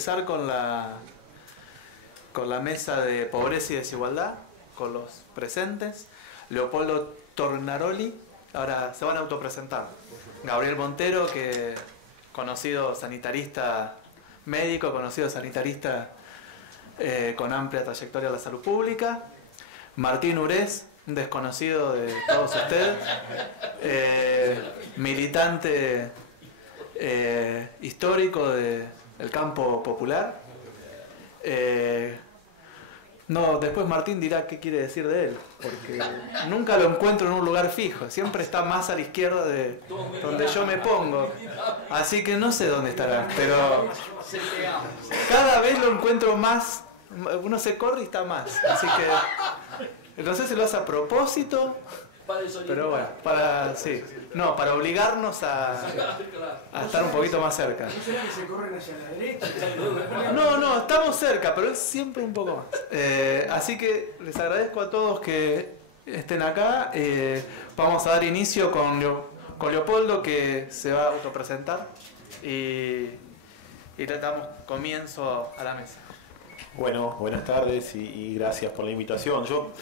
Empezar con la mesa de pobreza y desigualdad, con los presentes. Leopoldo Tornaroli, ahora se van a autopresentar. Gabriel Montero, que conocido sanitarista médico, conocido sanitarista con amplia trayectoria en la salud pública. Martín Urés, un desconocido de todos ustedes, militante histórico del campo popular. No, después Martín dirá qué quiere decir de él, porque nunca lo encuentro en un lugar fijo, siempre está más a la izquierda de donde yo me pongo, así que no sé dónde estará, pero cada vez lo encuentro más, uno se corre y está más, así que no sé si lo hace a propósito, pero bueno, para obligarnos a estar un poquito más cerca. ¿No será que se corren hacia la derecha? No, estamos cerca, pero es siempre un poco más. Así que les agradezco a todos que estén acá. Vamos a dar inicio con Leopoldo, que se va a autopresentar, y le damos comienzo a la mesa. Bueno, buenas tardes y gracias por la invitación. Yo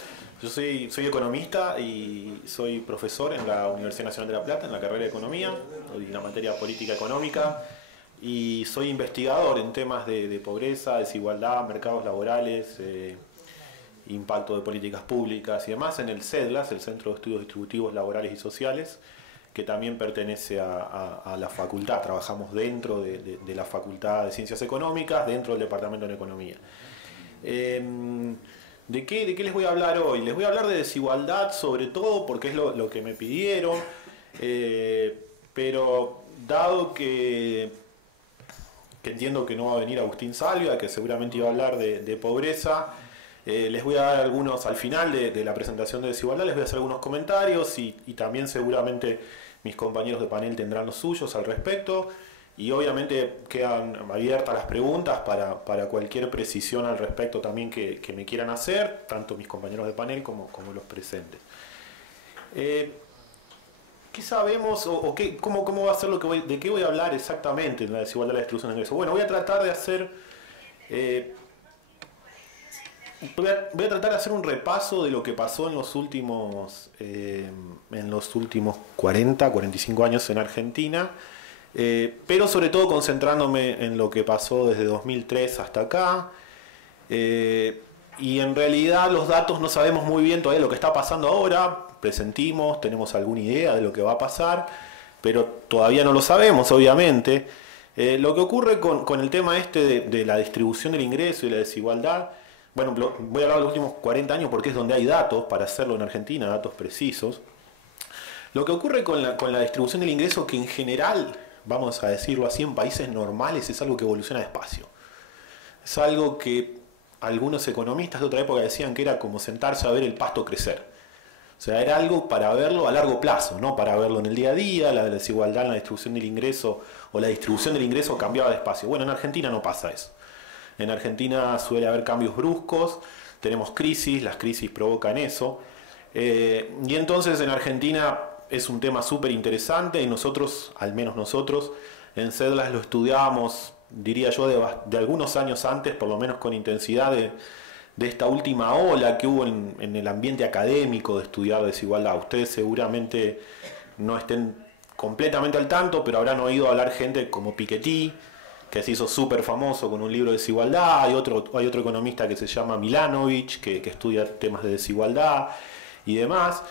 soy economista y soy profesor en la Universidad Nacional de La Plata, en la carrera de Economía, en la materia política económica, y soy investigador en temas de pobreza, desigualdad, mercados laborales, impacto de políticas públicas y demás en el CEDLAS, el Centro de Estudios Distributivos Laborales y Sociales, que también pertenece a la facultad. Trabajamos dentro de la Facultad de Ciencias Económicas, dentro del Departamento de Economía. ¿De qué les voy a hablar hoy? Les voy a hablar de desigualdad, sobre todo porque es lo que me pidieron, pero dado que entiendo que no va a venir Agustín Salvia, que seguramente iba a hablar de pobreza, les voy a dar algunos, al final de la presentación de desigualdad, les voy a hacer algunos comentarios y también seguramente mis compañeros de panel tendrán los suyos al respecto. Y obviamente quedan abiertas las preguntas para cualquier precisión al respecto también que me quieran hacer, tanto mis compañeros de panel como los presentes. ¿Qué sabemos o cómo va a ser de qué voy a hablar exactamente en la desigualdad de la distribución de ingresos? Bueno, voy a tratar de hacer un repaso de lo que pasó en los últimos 40, 45 años en Argentina. Pero sobre todo concentrándome en lo que pasó desde 2003 hasta acá, y en realidad los datos no sabemos muy bien todavía lo que está pasando ahora, presentimos, tenemos alguna idea de lo que va a pasar, pero todavía no lo sabemos, obviamente. Lo que ocurre con el tema de la distribución del ingreso y la desigualdad, bueno, voy a hablar de los últimos 40 años porque es donde hay datos para hacerlo en Argentina, datos precisos. Lo que ocurre con la distribución del ingreso, que en general, vamos a decirlo así, en países normales es algo que evoluciona despacio. Es algo que algunos economistas de otra época decían que era como sentarse a ver el pasto crecer. O sea, era algo para verlo a largo plazo, no para verlo en el día a día. La desigualdad en la distribución del ingreso o la distribución del ingreso cambiaba despacio. Bueno, en Argentina no pasa eso. En Argentina suele haber cambios bruscos, tenemos crisis, las crisis provocan eso. Y entonces en Argentina es un tema súper interesante y nosotros, al menos nosotros, en CEDLAS lo estudiábamos, diría yo, de algunos años antes, por lo menos con intensidad de esta última ola que hubo en el ambiente académico de estudiar desigualdad. Ustedes seguramente no estén completamente al tanto, pero habrán oído hablar gente como Piketty, que se hizo súper famoso con un libro de desigualdad. Hay otro economista que se llama Milanovic, que estudia temas de desigualdad y demás.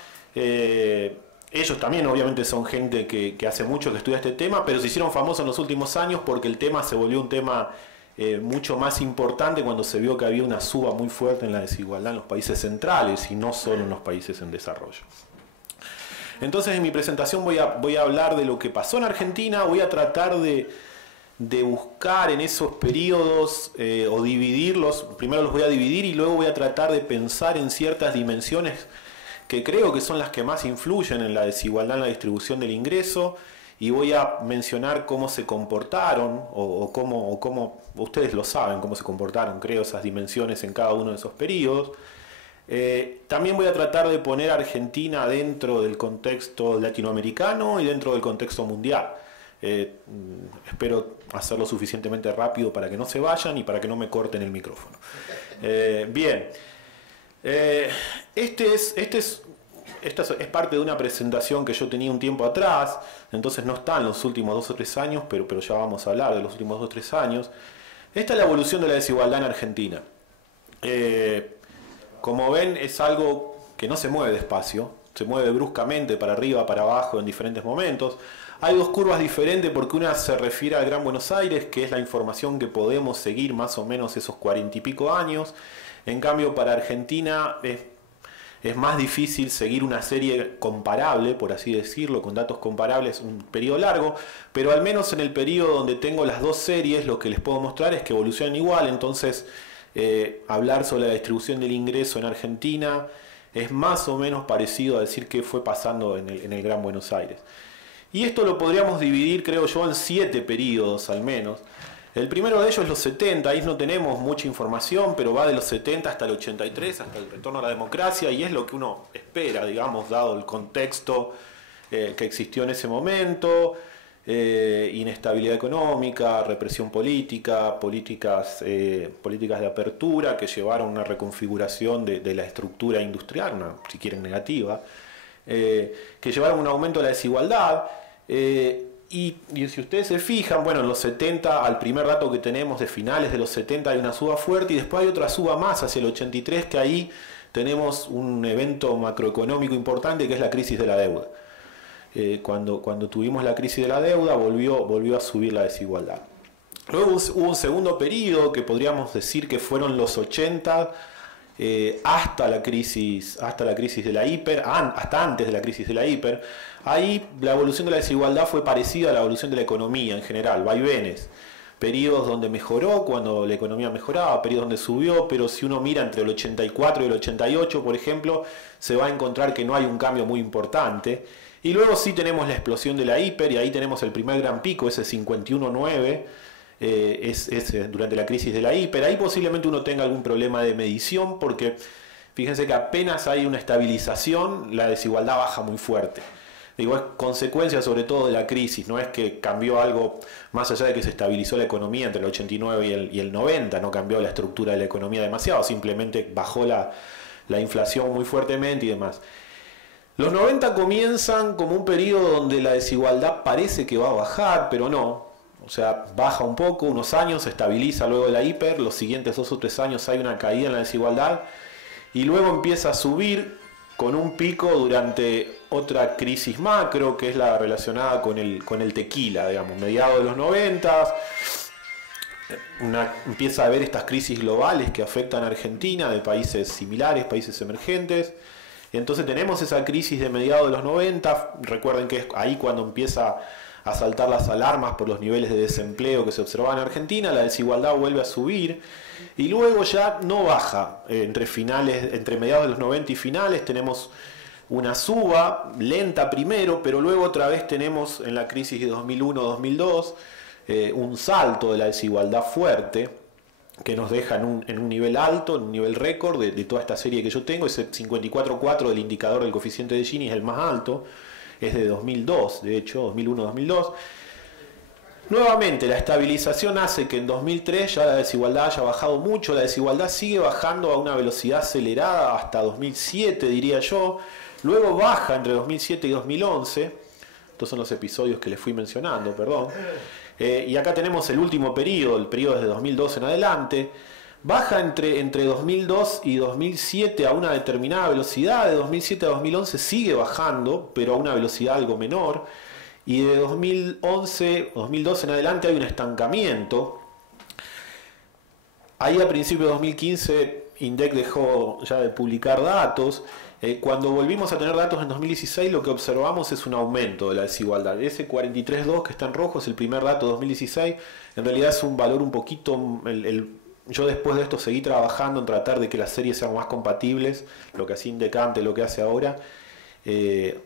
Ellos también obviamente son gente que hace mucho que estudia este tema, pero se hicieron famosos en los últimos años porque el tema se volvió un tema mucho más importante cuando se vio que había una suba muy fuerte en la desigualdad en los países centrales y no solo en los países en desarrollo. Entonces en mi presentación voy a hablar de lo que pasó en Argentina, voy a tratar de buscar en esos periodos o dividirlos, primero los voy a dividir y luego voy a tratar de pensar en ciertas dimensiones que creo que son las que más influyen en la desigualdad en la distribución del ingreso, y voy a mencionar cómo se comportaron, o cómo ustedes lo saben, cómo se comportaron, creo, esas dimensiones en cada uno de esos periodos. También voy a tratar de poner a Argentina dentro del contexto latinoamericano y dentro del contexto mundial. Espero hacerlo suficientemente rápido para que no se vayan y para que no me corten el micrófono. Bien. Esta es parte de una presentación que yo tenía un tiempo atrás, entonces no está en los últimos 2 o 3 años, pero ya vamos a hablar de los últimos 2 o 3 años. Esta es la evolución de la desigualdad en Argentina. Como ven, es algo que no se mueve despacio, se mueve bruscamente para arriba, para abajo en diferentes momentos. Hay 2 curvas diferentes porque una se refiere al Gran Buenos Aires, que es la información que podemos seguir más o menos esos 40 y pico años. En cambio, para Argentina es más difícil seguir una serie comparable, por así decirlo, con datos comparables, un periodo largo, pero al menos en el periodo donde tengo las 2 series, lo que les puedo mostrar es que evolucionan igual. Entonces, hablar sobre la distribución del ingreso en Argentina es más o menos parecido a decir qué fue pasando en el Gran Buenos Aires. Y esto lo podríamos dividir, creo yo, en 7 periodos al menos. El primero de ellos es los 70, ahí no tenemos mucha información, pero va de los 70 hasta el 83, hasta el retorno a la democracia, y es lo que uno espera, digamos, dado el contexto que existió en ese momento, inestabilidad económica, represión política, políticas de apertura que llevaron a una reconfiguración de la estructura industrial, una, si quieren, negativa, que llevaron a un aumento de la desigualdad. Y si ustedes se fijan, bueno, en los 70, al primer dato que tenemos de finales de los 70 hay una suba fuerte y después hay otra suba más hacia el 83, que ahí tenemos un evento macroeconómico importante que es la crisis de la deuda. Cuando tuvimos la crisis de la deuda volvió a subir la desigualdad. Luego hubo un segundo periodo que podríamos decir que fueron los 80 hasta la crisis de la hiper, hasta antes de la crisis de la hiper. Ahí la evolución de la desigualdad fue parecida a la evolución de la economía en general, vaivenes. Periodos donde mejoró, cuando la economía mejoraba, periodos donde subió, pero si uno mira entre el 84 y el 88, por ejemplo, se va a encontrar que no hay un cambio muy importante. Y luego sí tenemos la explosión de la hiper, y ahí tenemos el primer gran pico, ese 51.9, es durante la crisis de la hiper. Ahí posiblemente uno tenga algún problema de medición, porque fíjense que apenas hay una estabilización, la desigualdad baja muy fuerte. Digo, es consecuencia sobre todo de la crisis, no es que cambió algo más allá de que se estabilizó la economía entre el 89 y el 90, no cambió la estructura de la economía demasiado, simplemente bajó la inflación muy fuertemente y demás. Los 90 comienzan como un periodo donde la desigualdad parece que va a bajar, pero no. O sea, baja un poco, unos años, se estabiliza luego la hiper, los siguientes 2 o 3 años hay una caída en la desigualdad y luego empieza a subir con un pico durante otra crisis macro, que es la relacionada con el tequila, digamos, mediados de los 90. Empieza a haber estas crisis globales que afectan a Argentina, de países similares, países emergentes. Entonces tenemos esa crisis de mediados de los 90, recuerden que es ahí cuando empieza a saltar las alarmas por los niveles de desempleo que se observaban en Argentina, la desigualdad vuelve a subir y luego ya no baja. Entre mediados de los 90 y finales tenemos una suba lenta primero, pero luego otra vez tenemos en la crisis de 2001-2002 un salto de la desigualdad fuerte que nos deja en un nivel alto, en un nivel récord de toda esta serie que yo tengo. Ese 54.4 del indicador del coeficiente de Gini es el más alto, es de 2002, de hecho, 2001-2002. Nuevamente, la estabilización hace que en 2003 ya la desigualdad haya bajado mucho, la desigualdad sigue bajando a una velocidad acelerada hasta 2007, diría yo, luego baja entre 2007 y 2011, estos son los episodios que les fui mencionando, perdón. Y acá tenemos el último periodo, el periodo desde 2012 en adelante. Baja entre 2002 y 2007 a una determinada velocidad, de 2007 a 2011 sigue bajando, pero a una velocidad algo menor. Y de 2011, 2012 en adelante hay un estancamiento. Ahí a principios de 2015 INDEC dejó ya de publicar datos. Cuando volvimos a tener datos en 2016, lo que observamos es un aumento de la desigualdad. Ese 43.2 que está en rojo es el primer dato de 2016. En realidad es un valor un poquito... Yo después de esto seguí trabajando en tratar de que las series sean más compatibles, lo que hacía INDEC antes, lo que hace ahora,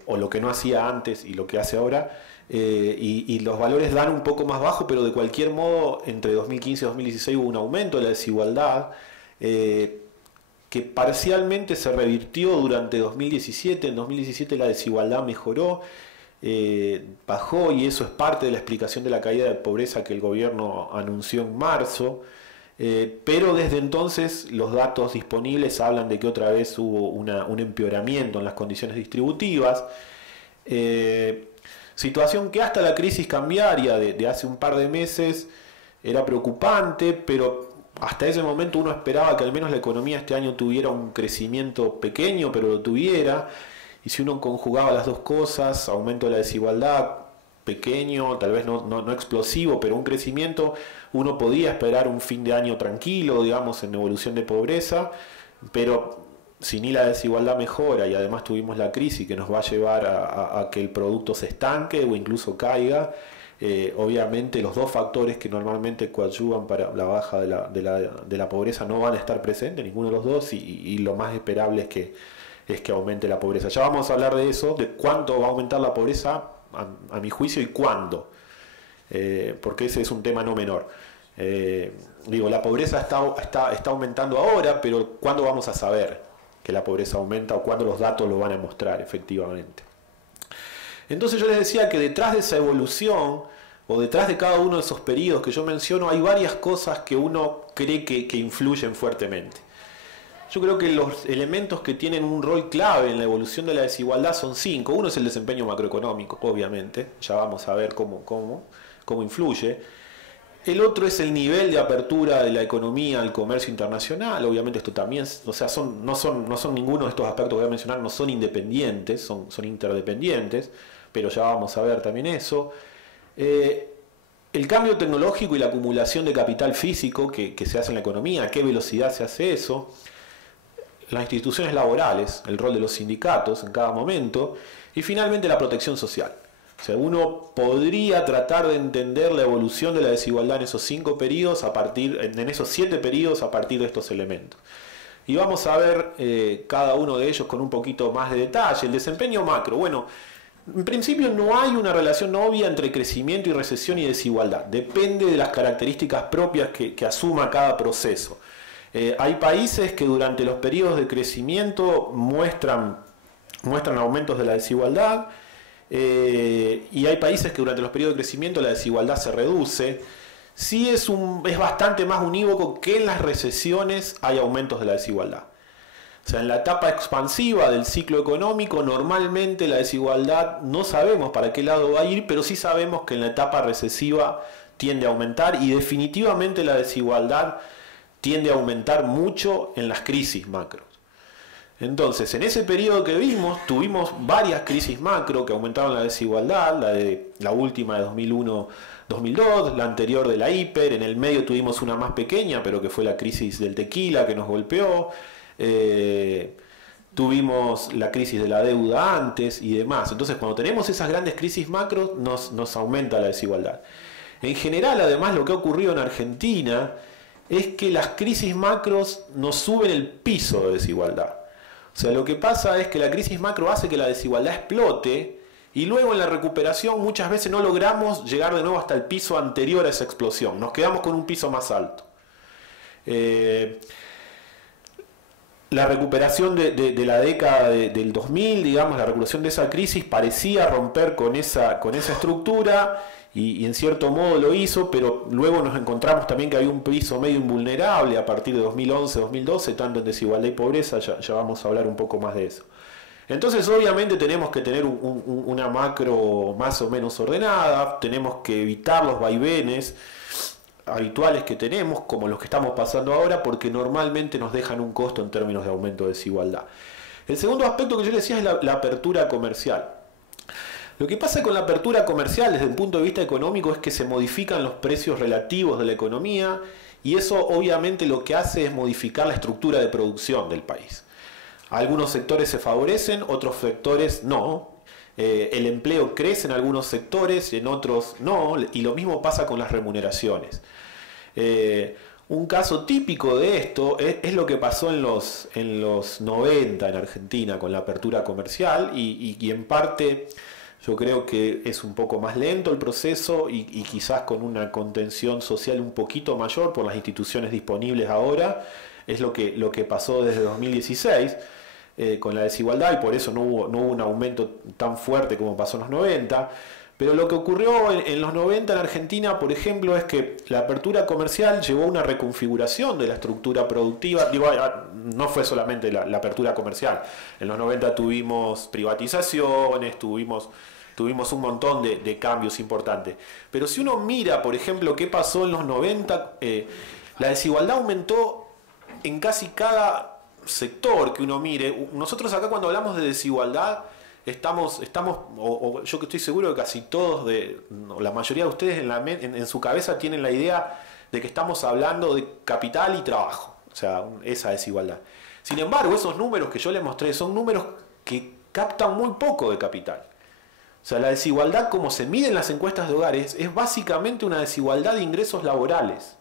o lo que no hacía antes y lo que hace ahora. Y los valores dan un poco más bajo, pero de cualquier modo, entre 2015 y 2016 hubo un aumento de la desigualdad, que parcialmente se revirtió durante 2017. En 2017 la desigualdad mejoró. bajó, y eso es parte de la explicación de la caída de pobreza que el gobierno anunció en marzo. Pero desde entonces los datos disponibles hablan de que otra vez hubo un empeoramiento en las condiciones distributivas. Situación que hasta la crisis cambiaria de hace un par de meses era preocupante, pero hasta ese momento uno esperaba que al menos la economía este año tuviera un crecimiento pequeño, pero lo tuviera. Y si uno conjugaba las dos cosas, aumento de la desigualdad, pequeño, tal vez no explosivo, pero un crecimiento, uno podía esperar un fin de año tranquilo, digamos, en evolución de pobreza, pero si ni la desigualdad mejora y además tuvimos la crisis que nos va a llevar a que el producto se estanque o incluso caiga, obviamente los dos factores que normalmente coadyuvan para la baja de la pobreza no van a estar presentes, ninguno de los dos, y lo más esperable es que aumente la pobreza. Ya vamos a hablar de eso, de cuánto va a aumentar la pobreza, a mi juicio, y cuándo, porque ese es un tema no menor. La pobreza está aumentando ahora, pero ¿cuándo vamos a saber que la pobreza aumenta o cuándo los datos lo van a mostrar efectivamente? Entonces yo les decía que detrás de esa evolución, o detrás de cada uno de esos periodos que yo menciono, hay varias cosas que uno cree que influyen fuertemente. Yo creo que los elementos que tienen un rol clave en la evolución de la desigualdad son 5. Uno es el desempeño macroeconómico, obviamente, ya vamos a ver cómo influye. El otro es el nivel de apertura de la economía al comercio internacional. Obviamente esto también, o sea, no son ninguno de estos aspectos que voy a mencionar, no son independientes, son interdependientes, pero ya vamos a ver también eso. El cambio tecnológico y la acumulación de capital físico que se hace en la economía, a qué velocidad se hace eso. Las instituciones laborales, el rol de los sindicatos en cada momento, y finalmente la protección social. O sea, uno podría tratar de entender la evolución de la desigualdad en esos 5 periodos, en esos 7 periodos a partir de estos elementos. Y vamos a ver cada uno de ellos con un poquito más de detalle. El desempeño macro, bueno, en principio no hay una relación obvia entre crecimiento y recesión y desigualdad. Depende de las características propias que asuma cada proceso. Hay países que durante los periodos de crecimiento muestran aumentos de la desigualdad, y hay países que durante los periodos de crecimiento la desigualdad se reduce. Sí es bastante más unívoco que en las recesiones hay aumentos de la desigualdad. O sea, en la etapa expansiva del ciclo económico normalmente la desigualdad no sabemos para qué lado va a ir, pero sí sabemos que en la etapa recesiva tiende a aumentar, y definitivamente la desigualdad tiende a aumentar mucho en las crisis macro. Entonces, en ese periodo que vimos, tuvimos varias crisis macro que aumentaron la desigualdad, la última de 2001-2002, la anterior de la hiper, en el medio tuvimos una más pequeña, pero que fue la crisis del tequila que nos golpeó, tuvimos la crisis de la deuda antes y demás. Entonces, cuando tenemos esas grandes crisis macro, nos aumenta la desigualdad. En general, además, lo que ha ocurrido en Argentina es que las crisis macros nos suben el piso de desigualdad. O sea, lo que pasa es que la crisis macro hace que la desigualdad explote, y luego en la recuperación muchas veces no logramos llegar de nuevo hasta el piso anterior a esa explosión. Nos quedamos con un piso más alto. La recuperación de la década del 2000, digamos, la recuperación de esa crisis parecía romper con esa estructura, y en cierto modo lo hizo, pero luego nos encontramos también que había un piso medio invulnerable a partir de 2011-2012, tanto en desigualdad y pobreza. Ya vamos a hablar un poco más de eso. Entonces, obviamente tenemos que tener una macro más o menos ordenada, tenemos que evitar los vaivenes habituales que tenemos, como los que estamos pasando ahora, porque normalmente nos dejan un costo en términos de aumento de desigualdad. El segundo aspecto que yo les decía es la apertura comercial. Lo que pasa con la apertura comercial desde un punto de vista económico es que se modifican los precios relativos de la economía, y eso obviamente lo que hace es modificar la estructura de producción del país. Algunos sectores se favorecen, otros sectores no. El empleo crece en algunos sectores, en otros no, y lo mismo pasa con las remuneraciones. Un caso típico de esto es lo que pasó en los 90 en Argentina con la apertura comercial, y en parte yo creo que es un poco más lento el proceso, y quizás con una contención social un poquito mayor por las instituciones disponibles ahora. Es lo que pasó desde 2016. con la desigualdad y por eso no hubo un aumento tan fuerte como pasó en los 90. Pero lo que ocurrió en los 90 en Argentina, por ejemplo, es que la apertura comercial llevó a una reconfiguración de la estructura productiva. Digo, no fue solamente la apertura comercial. En los 90 tuvimos privatizaciones, tuvimos un montón de cambios importantes. Pero si uno mira, por ejemplo, qué pasó en los 90, la desigualdad aumentó en casi cada sector que uno mire. Nosotros acá cuando hablamos de desigualdad, yo que estoy seguro que casi todos, la mayoría de ustedes en su cabeza tienen la idea de que estamos hablando de capital y trabajo, o sea, esa desigualdad. Sin embargo, esos números que yo les mostré son números que captan muy poco de capital. O sea, la desigualdad como se mide en las encuestas de hogares es básicamente una desigualdad de ingresos laborales.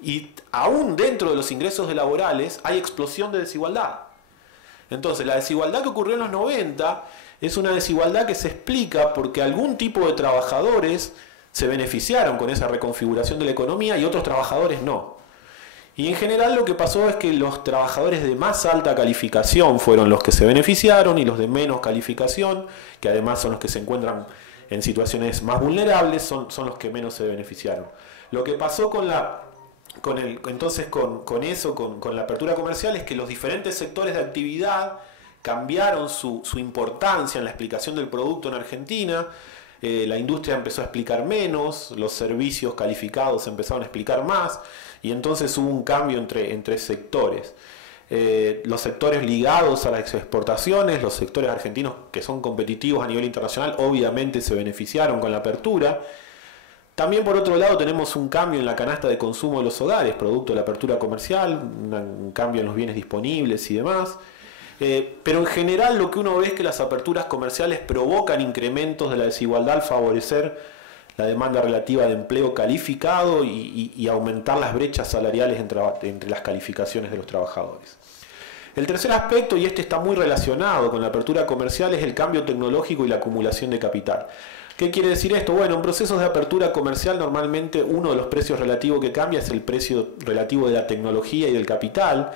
Y aún dentro de los ingresos laborales hay explosión de desigualdad. Entonces, la desigualdad que ocurrió en los 90 es una desigualdad que se explica porque algún tipo de trabajadores se beneficiaron con esa reconfiguración de la economía y otros trabajadores no. Y en general lo que pasó es que los trabajadores de más alta calificación fueron los que se beneficiaron y los de menos calificación, que además son los que se encuentran en situaciones más vulnerables, son los que menos se beneficiaron. Lo que pasó con la apertura comercial es que los diferentes sectores de actividad cambiaron su importancia en la explicación del producto en Argentina. La industria empezó a explicar menos, los servicios calificados empezaron a explicar más, y entonces hubo un cambio entre sectores. Los sectores ligados a las exportaciones, los sectores argentinos que son competitivos a nivel internacional, obviamente se beneficiaron con la apertura. También por otro lado tenemos un cambio en la canasta de consumo de los hogares, producto de la apertura comercial, un cambio en los bienes disponibles y demás. Pero en general lo que uno ve es que las aperturas comerciales provocan incrementos de la desigualdad al favorecer la demanda relativa de empleo calificado y aumentar las brechas salariales entre las calificaciones de los trabajadores. El tercer aspecto, y este está muy relacionado con la apertura comercial, es el cambio tecnológico y la acumulación de capital. ¿Qué quiere decir esto? Bueno, en procesos de apertura comercial normalmente uno de los precios relativos que cambia es el precio relativo de la tecnología y del capital,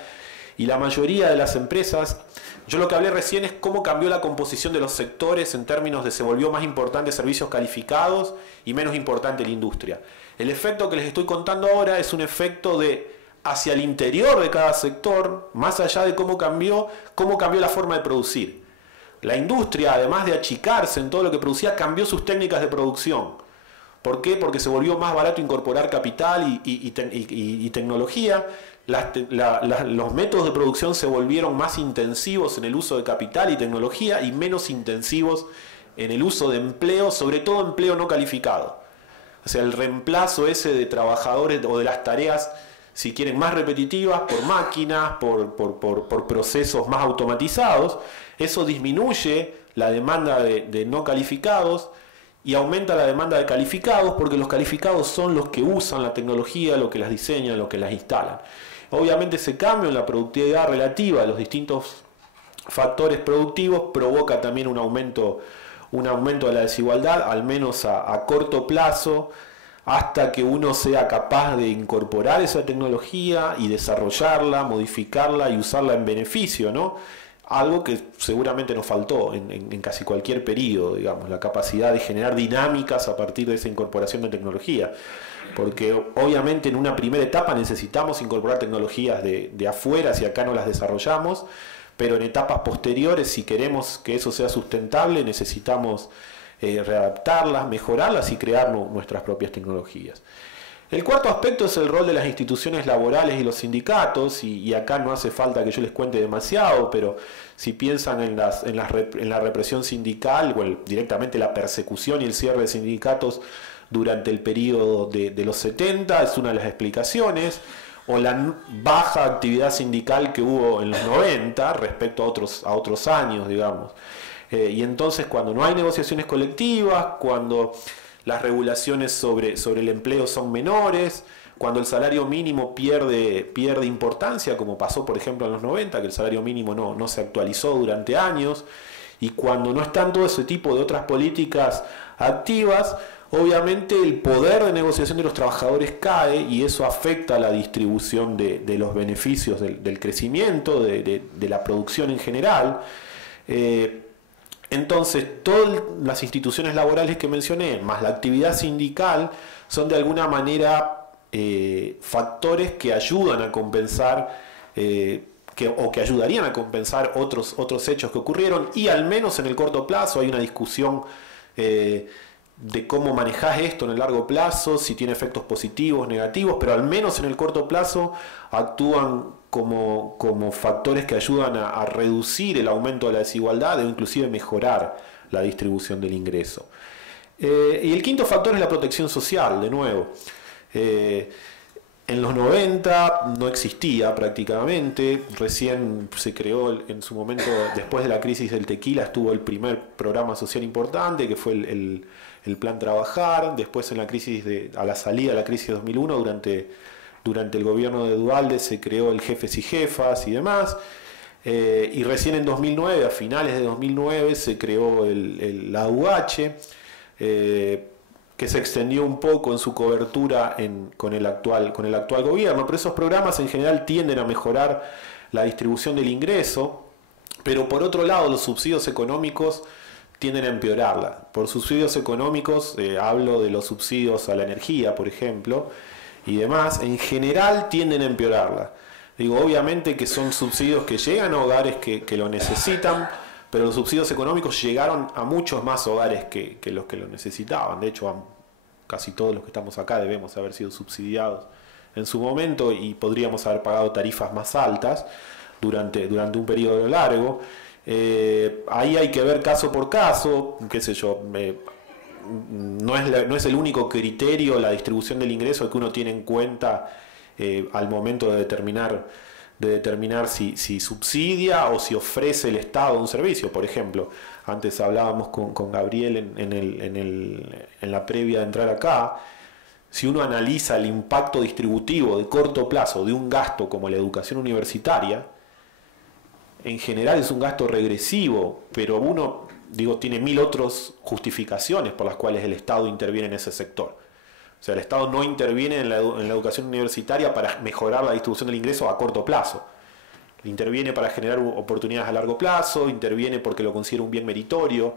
y la mayoría de las empresas, yo lo que hablé recién es cómo cambió la composición de los sectores en términos de se volvió más importante servicios calificados y menos importante la industria. El efecto que les estoy contando ahora es un efecto de hacia el interior de cada sector, más allá de cómo cambió la forma de producir. La industria, además de achicarse en todo lo que producía, cambió sus técnicas de producción. ¿Por qué? Porque se volvió más barato incorporar capital y tecnología. Los métodos de producción se volvieron más intensivos en el uso de capital y tecnología y menos intensivos en el uso de empleo, sobre todo empleo no calificado. O sea, el reemplazo ese de trabajadores o de las tareas, si quieren, más repetitivas por máquinas, por procesos más automatizados. Eso disminuye la demanda de no calificados y aumenta la demanda de calificados porque los calificados son los que usan la tecnología, los que las diseñan, los que las instalan. Obviamente ese cambio en la productividad relativa de los distintos factores productivos provoca también un aumento de la desigualdad, al menos a corto plazo, hasta que uno sea capaz de incorporar esa tecnología y desarrollarla, modificarla y usarla en beneficio, ¿no? Algo que seguramente nos faltó en casi cualquier periodo, digamos, la capacidad de generar dinámicas a partir de esa incorporación de tecnología. Porque obviamente en una primera etapa necesitamos incorporar tecnologías de afuera, si acá no las desarrollamos, pero en etapas posteriores, si queremos que eso sea sustentable, necesitamos readaptarlas, mejorarlas y crear nuestras propias tecnologías. El cuarto aspecto es el rol de las instituciones laborales y los sindicatos, y acá no hace falta que yo les cuente demasiado, pero si piensan en la represión sindical, o directamente la persecución y el cierre de sindicatos durante el periodo de los 70, es una de las explicaciones, o la baja actividad sindical que hubo en los 90 respecto a otros años, digamos. Y entonces cuando no hay negociaciones colectivas, cuando las regulaciones sobre el empleo son menores, cuando el salario mínimo pierde importancia, como pasó por ejemplo en los 90, que el salario mínimo no se actualizó durante años, y cuando no están todo ese tipo de otras políticas activas, obviamente el poder de negociación de los trabajadores cae y eso afecta a la distribución de los beneficios del crecimiento, de la producción en general. Entonces, todas las instituciones laborales que mencioné, más la actividad sindical, son de alguna manera factores que ayudan a compensar o que ayudarían a compensar otros hechos que ocurrieron, y al menos en el corto plazo hay una discusión de cómo manejás esto en el largo plazo, si tiene efectos positivos, negativos, pero al menos en el corto plazo actúan como factores que ayudan a reducir el aumento de la desigualdad o inclusive mejorar la distribución del ingreso. Y el quinto factor es la protección social, de nuevo. En los 90 no existía prácticamente, recién se creó en su momento, después de la crisis del tequila, estuvo el primer programa social importante, que fue el Plan Trabajar. Después en la crisis a la salida de la crisis de 2001, durante el gobierno de Duhalde, se creó el Jefes y Jefas y demás. Y recién en 2009, a finales de 2009, se creó la AUH, que se extendió un poco en su cobertura con el actual gobierno, pero esos programas en general tienden a mejorar la distribución del ingreso, pero por otro lado los subsidios económicos tienden a empeorarla. Por subsidios económicos hablo de los subsidios a la energía, por ejemplo, y demás, en general tienden a empeorarla. Digo, obviamente que son subsidios que llegan a hogares que lo necesitan, pero los subsidios económicos llegaron a muchos más hogares que los que lo necesitaban. De hecho, casi todos los que estamos acá debemos haber sido subsidiados en su momento y podríamos haber pagado tarifas más altas durante un periodo largo. Ahí hay que ver caso por caso, qué sé yo, no es el único criterio la distribución del ingreso que uno tiene en cuenta al momento de determinar si subsidia o si ofrece el Estado un servicio. Por ejemplo, antes hablábamos con Gabriel en la previa de entrar acá. Si uno analiza el impacto distributivo de corto plazo de un gasto como la educación universitaria, en general es un gasto regresivo, pero uno, tiene 1000 otras justificaciones por las cuales el Estado interviene en ese sector. O sea, el Estado no interviene en la educación universitaria para mejorar la distribución del ingreso a corto plazo. Interviene para generar oportunidades a largo plazo, interviene porque lo considera un bien meritorio.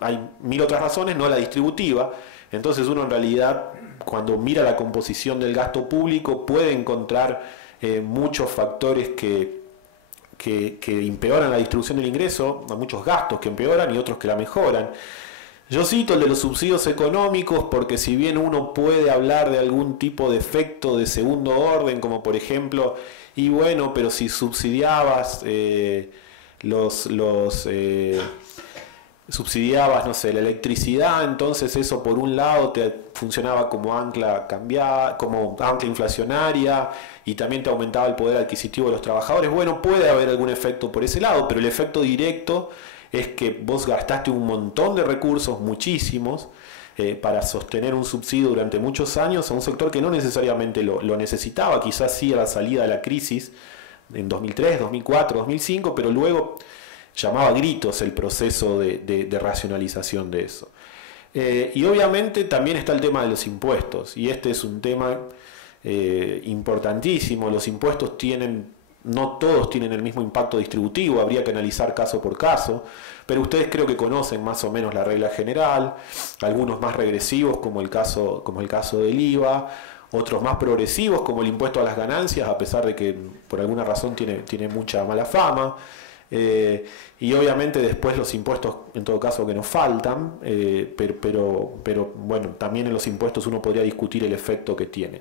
Hay 1000 otras razones, no la distributiva. Entonces uno en realidad, cuando mira la composición del gasto público, puede encontrar muchos factores que empeoran la distribución del ingreso, muchos gastos que empeoran y otros que la mejoran. Yo cito el de los subsidios económicos porque si bien uno puede hablar de algún tipo de efecto de segundo orden, como por ejemplo, y bueno, pero si subsidiabas subsidiabas, no sé, la electricidad, entonces eso por un lado te funcionaba como ancla inflacionaria y también te aumentaba el poder adquisitivo de los trabajadores. Bueno, puede haber algún efecto por ese lado, pero el efecto directo es que vos gastaste un montón de recursos, muchísimos, para sostener un subsidio durante muchos años a un sector que no necesariamente lo necesitaba, quizás sí a la salida de la crisis en 2003, 2004, 2005, pero luego llamaba a gritos el proceso de racionalización de eso. Y obviamente también está el tema de los impuestos, y este es un tema importantísimo. Los impuestos no todos tienen el mismo impacto distributivo, habría que analizar caso por caso, pero ustedes creo que conocen más o menos la regla general, algunos más regresivos como el caso del IVA, otros más progresivos como el impuesto a las ganancias, a pesar de que por alguna razón tiene mucha mala fama, y obviamente después los impuestos en todo caso que nos faltan, pero bueno, también en los impuestos uno podría discutir el efecto que tienen.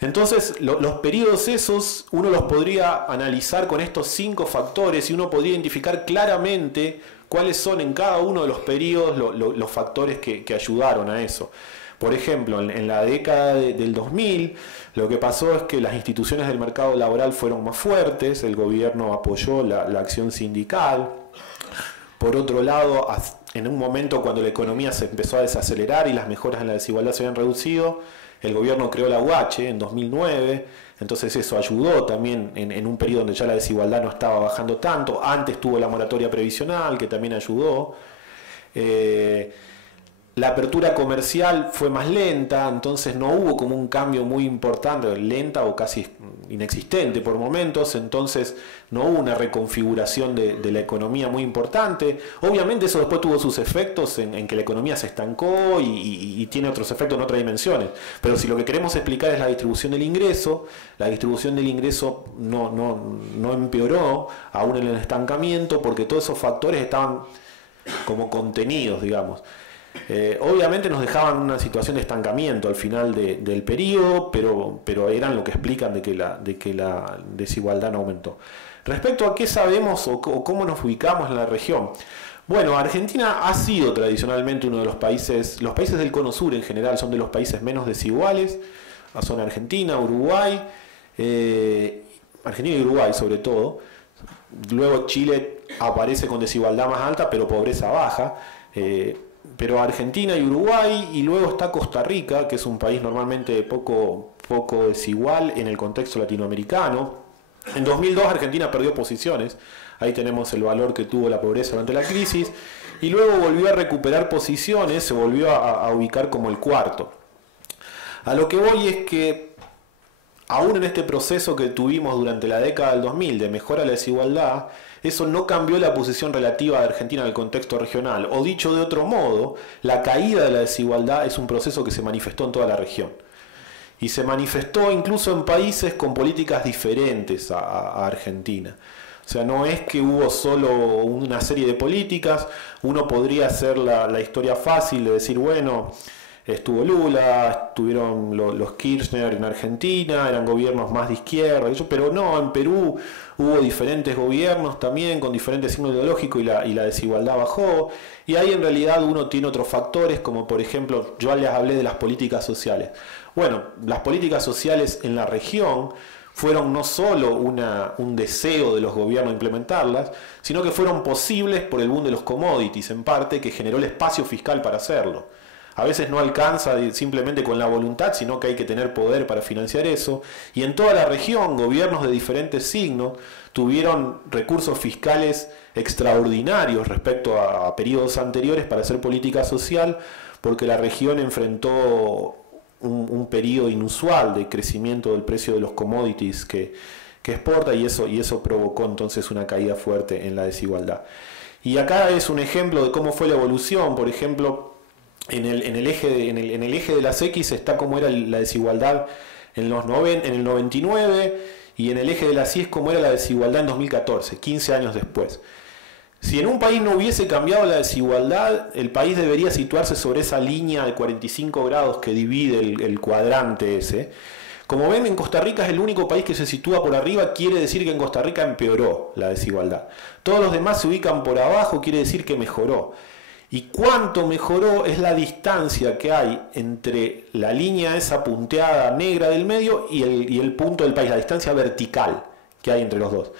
Entonces, los periodos esos uno los podría analizar con estos 5 factores y uno podría identificar claramente cuáles son en cada uno de los periodos los factores que ayudaron a eso. Por ejemplo, en la década del 2000, lo que pasó es que las instituciones del mercado laboral fueron más fuertes, el gobierno apoyó la acción sindical. Por otro lado, en un momento cuando la economía se empezó a desacelerar y las mejoras en la desigualdad se habían reducido, el gobierno creó la UH en 2009, entonces eso ayudó también en un periodo donde ya la desigualdad no estaba bajando tanto. Antes tuvo la moratoria previsional, que también ayudó. La apertura comercial fue más lenta, entonces no hubo como un cambio muy importante, lenta o casi inexistente por momentos, entonces no hubo una reconfiguración de la economía muy importante. Obviamente eso después tuvo sus efectos en que la economía se estancó y tiene otros efectos en otras dimensiones. Pero si lo que queremos explicar es la distribución del ingreso, la distribución del ingreso no empeoró aún en el estancamiento porque todos esos factores estaban como contenidos, digamos. Obviamente nos dejaban una situación de estancamiento al final del periodo, pero eran lo que explican de que la desigualdad no aumentó. Respecto a qué sabemos o cómo nos ubicamos en la región, bueno, Argentina ha sido tradicionalmente uno de los países del Cono Sur en general son de los países menos desiguales, son Argentina, Uruguay, Argentina y Uruguay sobre todo. Luego Chile aparece con desigualdad más alta, pero pobreza baja. Pero Argentina y Uruguay, y luego está Costa Rica, que es un país normalmente poco desigual en el contexto latinoamericano. En 2002 Argentina perdió posiciones, ahí tenemos el valor que tuvo la pobreza durante la crisis, y luego volvió a recuperar posiciones, se volvió a ubicar como el cuarto. A lo que voy es que, aún en este proceso que tuvimos durante la década del 2000 de mejora de la desigualdad, eso no cambió la posición relativa de Argentina en el contexto regional. O dicho de otro modo, la caída de la desigualdad es un proceso que se manifestó en toda la región. Y se manifestó incluso en países con políticas diferentes a Argentina. O sea, no es que hubo solo una serie de políticas, uno podría hacer la historia fácil de decir, bueno, estuvo Lula, estuvieron los Kirchner en Argentina, eran gobiernos más de izquierda, pero no, en Perú hubo diferentes gobiernos también con diferentes signos ideológicos y la desigualdad bajó. Y ahí en realidad uno tiene otros factores, como por ejemplo, yo les hablé de las políticas sociales. Bueno, las políticas sociales en la región fueron no solo un deseo de los gobiernos de implementarlas, sino que fueron posibles por el boom de los commodities, en parte, que generó el espacio fiscal para hacerlo. A veces no alcanza simplemente con la voluntad, sino que hay que tener poder para financiar eso. Y en toda la región, gobiernos de diferentes signos tuvieron recursos fiscales extraordinarios respecto a periodos anteriores para hacer política social, porque la región enfrentó un periodo inusual de crecimiento del precio de los commodities que exporta, y eso provocó entonces una caída fuerte en la desigualdad. Y acá es un ejemplo de cómo fue la evolución. Por ejemplo, en el eje de las X está cómo era la desigualdad en el 99, y en el eje de las Y es cómo era la desigualdad en 2014, 15 años después. Si en un país no hubiese cambiado la desigualdad, el país debería situarse sobre esa línea de 45 grados que divide el cuadrante ese. Como ven, en Costa Rica es el único país que se sitúa por arriba, quiere decir que en Costa Rica empeoró la desigualdad. Todos los demás se ubican por abajo, quiere decir que mejoró. Y cuánto mejoró es la distancia que hay entre la línea esa punteada negra del medio y el punto del país, la distancia vertical que hay entre los dos.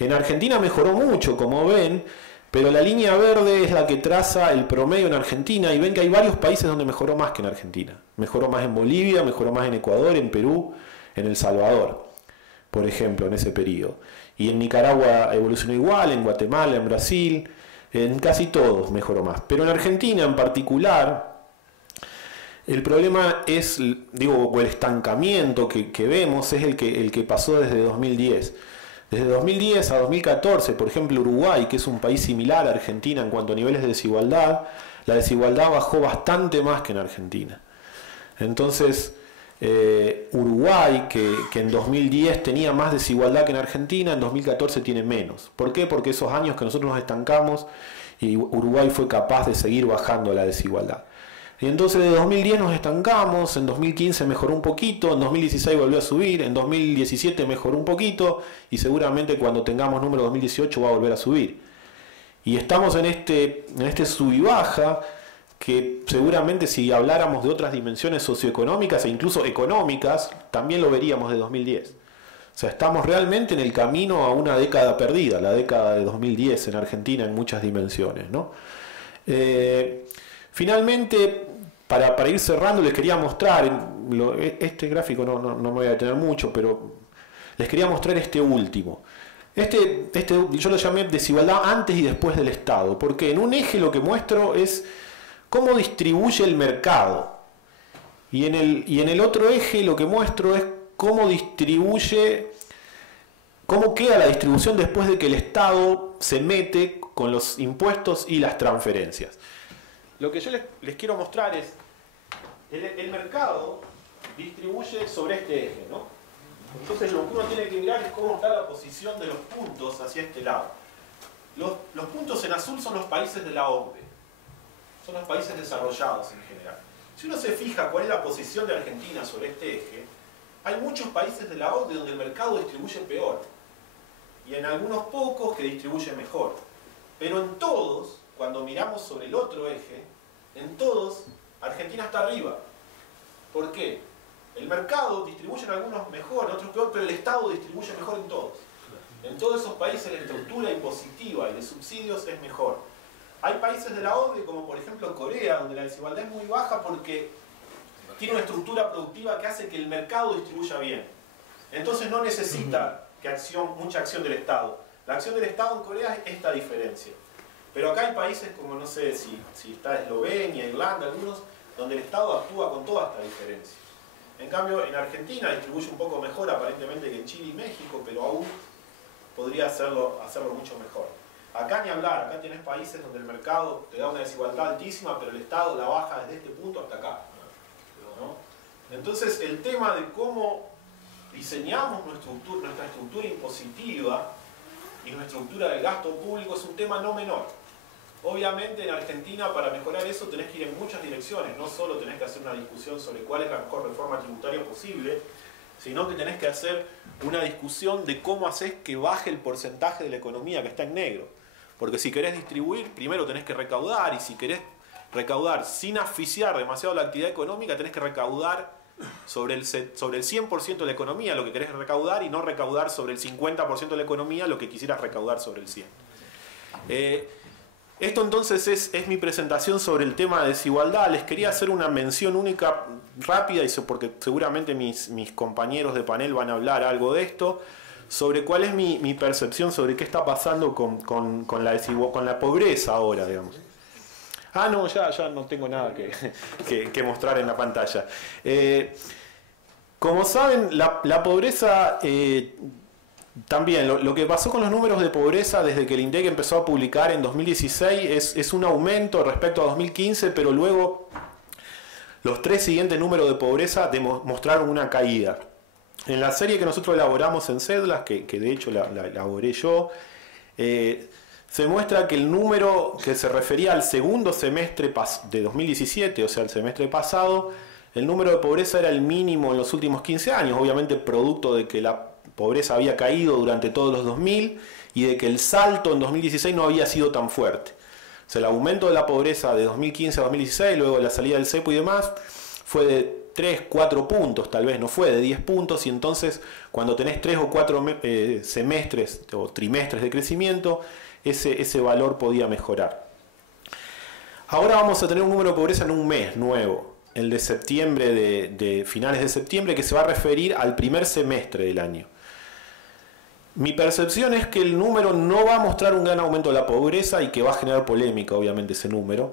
En Argentina mejoró mucho, como ven, pero la línea verde es la que traza el promedio en Argentina, y ven que hay varios países donde mejoró más que en Argentina. Mejoró más en Bolivia, mejoró más en Ecuador, en Perú, en El Salvador, por ejemplo, en ese periodo. Y en Nicaragua evolucionó igual, en Guatemala, en Brasil. En casi todos mejoró más. Pero en Argentina en particular, el problema es, o el estancamiento que vemos es el que pasó desde 2010. Desde 2010 a 2014, por ejemplo, Uruguay, que es un país similar a Argentina en cuanto a niveles de desigualdad, la desigualdad bajó bastante más que en Argentina. Entonces, Uruguay, que en 2010 tenía más desigualdad que en Argentina, en 2014 tiene menos. ¿Por qué? Porque esos años que nosotros nos estancamos y Uruguay fue capaz de seguir bajando la desigualdad. Y entonces de 2010 nos estancamos, en 2015 mejoró un poquito, en 2016 volvió a subir, en 2017 mejoró un poquito, y seguramente cuando tengamos número 2018 va a volver a subir. Y estamos en este sub y baja, que seguramente si habláramos de otras dimensiones socioeconómicas e incluso económicas, también lo veríamos de 2010. O sea, estamos realmente en el camino a una década perdida, la década de 2010 en Argentina en muchas dimensiones, ¿no? Finalmente, para ir cerrando, les quería mostrar, este gráfico no me voy a detener mucho, pero les quería mostrar este último. Yo lo llamé desigualdad antes y después del Estado, porque en un eje lo que muestro es cómo distribuye el mercado. Y en el otro eje lo que muestro es cómo queda la distribución después de que el Estado se mete con los impuestos y las transferencias. Lo que yo les quiero mostrar es, el mercado distribuye sobre este eje, ¿no? Entonces lo que uno tiene que mirar es cómo está la posición de los puntos hacia este lado. Los puntos en azul son los países de la OCDE, son los países desarrollados en general. Si uno se fija cuál es la posición de Argentina sobre este eje, hay muchos países de la OCDE donde el mercado distribuye peor y en algunos pocos que distribuyen mejor. Pero en todos, cuando miramos sobre el otro eje, en todos Argentina está arriba. ¿Por qué? El mercado distribuye en algunos mejor, en otros peor, pero el Estado distribuye mejor en todos. En todos esos países la estructura impositiva y de subsidios es mejor. Hay países de la OCDE, como por ejemplo Corea, donde la desigualdad es muy baja porque tiene una estructura productiva que hace que el mercado distribuya bien. Entonces no necesita mucha acción del Estado. La acción del Estado en Corea es esta diferencia. Pero acá hay países como, no sé, si está Eslovenia, Irlanda, algunos, donde el Estado actúa con toda esta diferencia. En cambio, en Argentina distribuye un poco mejor aparentemente que en Chile y México, pero aún podría hacerlo mucho mejor. Acá ni hablar, acá tienes países donde el mercado te da una desigualdad altísima, pero el Estado la baja desde este punto hasta acá, ¿no? Entonces, el tema de cómo diseñamos nuestra estructura impositiva y nuestra estructura del gasto público es un tema no menor. Obviamente en Argentina para mejorar eso tenés que ir en muchas direcciones, no solo tenés que hacer una discusión sobre cuál es la mejor reforma tributaria posible, sino que tenés que hacer una discusión de cómo haces que baje el porcentaje de la economía que está en negro. Porque si querés distribuir, primero tenés que recaudar, y si querés recaudar sin asfixiar demasiado la actividad económica, tenés que recaudar sobre el 100% de la economía lo que querés recaudar y no recaudar sobre el 50% de la economía lo que quisieras recaudar sobre el 100%. Esto entonces es mi presentación sobre el tema de desigualdad. Les quería hacer una mención única, rápida, porque seguramente mis compañeros de panel van a hablar algo de esto, sobre cuál es mi percepción sobre qué está pasando con la pobreza ahora, digamos. Ah, no, ya no tengo nada que mostrar en la pantalla. Como saben, la pobreza... También, lo que pasó con los números de pobreza desde que el INDEC empezó a publicar en 2016 es un aumento respecto a 2015, pero luego los 3 siguientes números de pobreza mostraron una caída. En la serie que nosotros elaboramos en CEDLAS, que de hecho la elaboré yo, se muestra que el número que se refería al segundo semestre de 2017, o sea, el semestre pasado, el número de pobreza era el mínimo en los últimos 15 años, obviamente producto de que la pobreza había caído durante todos los 2000 y de que el salto en 2016 no había sido tan fuerte. O sea, el aumento de la pobreza de 2015 a 2016, luego la salida del cepo y demás, fue de 3, 4 puntos, tal vez no fue de 10 puntos, y entonces cuando tenés 3 o 4 semestres o trimestres de crecimiento, ese valor podía mejorar. Ahora vamos a tener un número de pobreza en un mes nuevo, el de septiembre, de finales de septiembre, que se va a referir al primer semestre del año. Mi percepción es que el número no va a mostrar un gran aumento de la pobreza y que va a generar polémica, obviamente, ese número,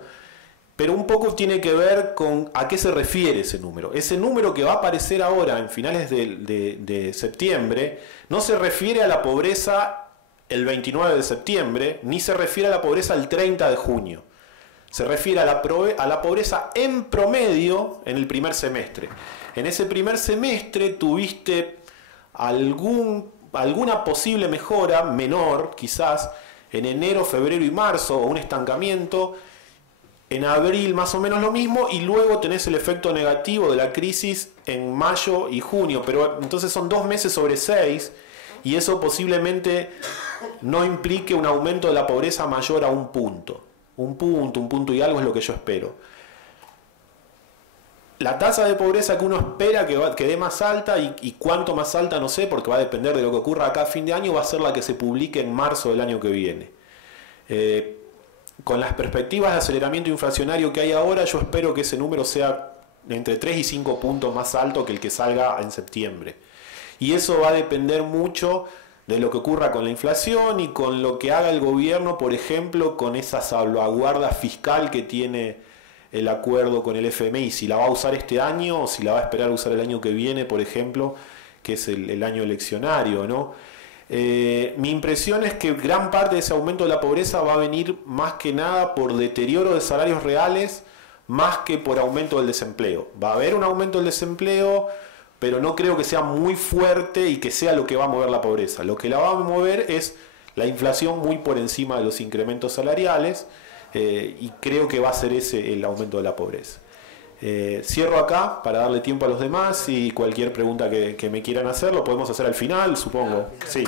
pero un poco tiene que ver con a qué se refiere ese número. Ese número que va a aparecer ahora en finales de septiembre no se refiere a la pobreza el 29 de septiembre, ni se refiere a la pobreza el 30 de junio. Se refiere a la pobreza en promedio en el primer semestre. En ese primer semestre tuviste alguna posible mejora, menor quizás, en enero, febrero y marzo, o un estancamiento, en abril más o menos lo mismo, y luego tenés el efecto negativo de la crisis en mayo y junio, pero entonces son 2 meses sobre 6, y eso posiblemente no implique un aumento de la pobreza mayor a un punto. Un punto y algo es lo que yo espero. La tasa de pobreza que uno espera que dé más alta, y cuánto más alta no sé, porque va a depender de lo que ocurra acá a fin de año, va a ser la que se publique en marzo del año que viene. Con las perspectivas de aceleramiento inflacionario que hay ahora, yo espero que ese número sea entre 3 y 5 puntos más alto que el que salga en septiembre. Y eso va a depender mucho de lo que ocurra con la inflación y con lo que haga el gobierno, por ejemplo, con esa salvaguarda fiscal que tiene el acuerdo con el FMI, si la va a usar este año o si la va a esperar a usar el año que viene, por ejemplo, que es el año eleccionario, ¿no? Mi impresión es que gran parte de ese aumento de la pobreza va a venir más que nada por deterioro de salarios reales, más que por aumento del desempleo. Va a haber un aumento del desempleo, pero no creo que sea muy fuerte y que sea lo que va a mover la pobreza. Lo que la va a mover es la inflación muy por encima de los incrementos salariales, y creo que va a ser ese el aumento de la pobreza. Cierro acá para darle tiempo a los demás y cualquier pregunta que me quieran hacer lo podemos hacer al final, supongo. Sí.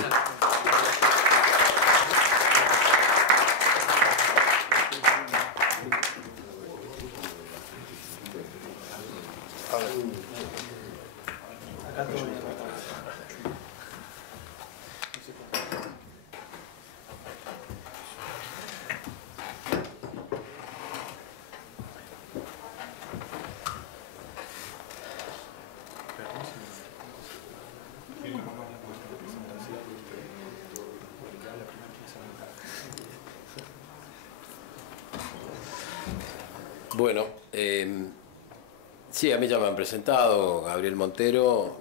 Bueno, sí, a mí ya me han presentado, Gabriel Montero,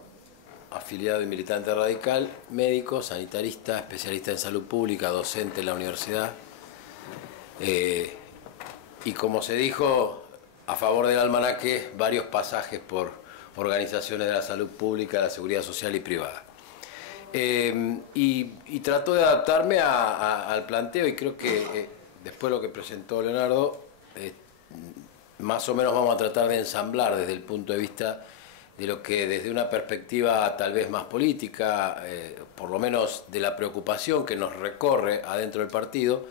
afiliado y militante radical, médico, sanitarista, especialista en salud pública, docente en la universidad. Y como se dijo, a favor del almanaque, varios pasajes por organizaciones de la salud pública, de la seguridad social y privada. Y trato de adaptarme al planteo y creo que después de lo que presentó Leonardo, más o menos vamos a tratar de ensamblar desde el punto de vista de lo que desde una perspectiva tal vez más política, por lo menos de la preocupación que nos recorre adentro del partido,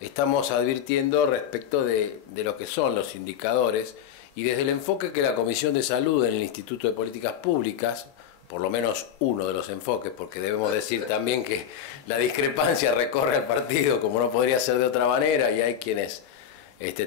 estamos advirtiendo respecto de lo que son los indicadores y desde el enfoque que la Comisión de Salud en el Instituto de Políticas Públicas, por lo menos uno de los enfoques, porque debemos decir también que la discrepancia recorre al partido como no podría ser de otra manera y hay quienes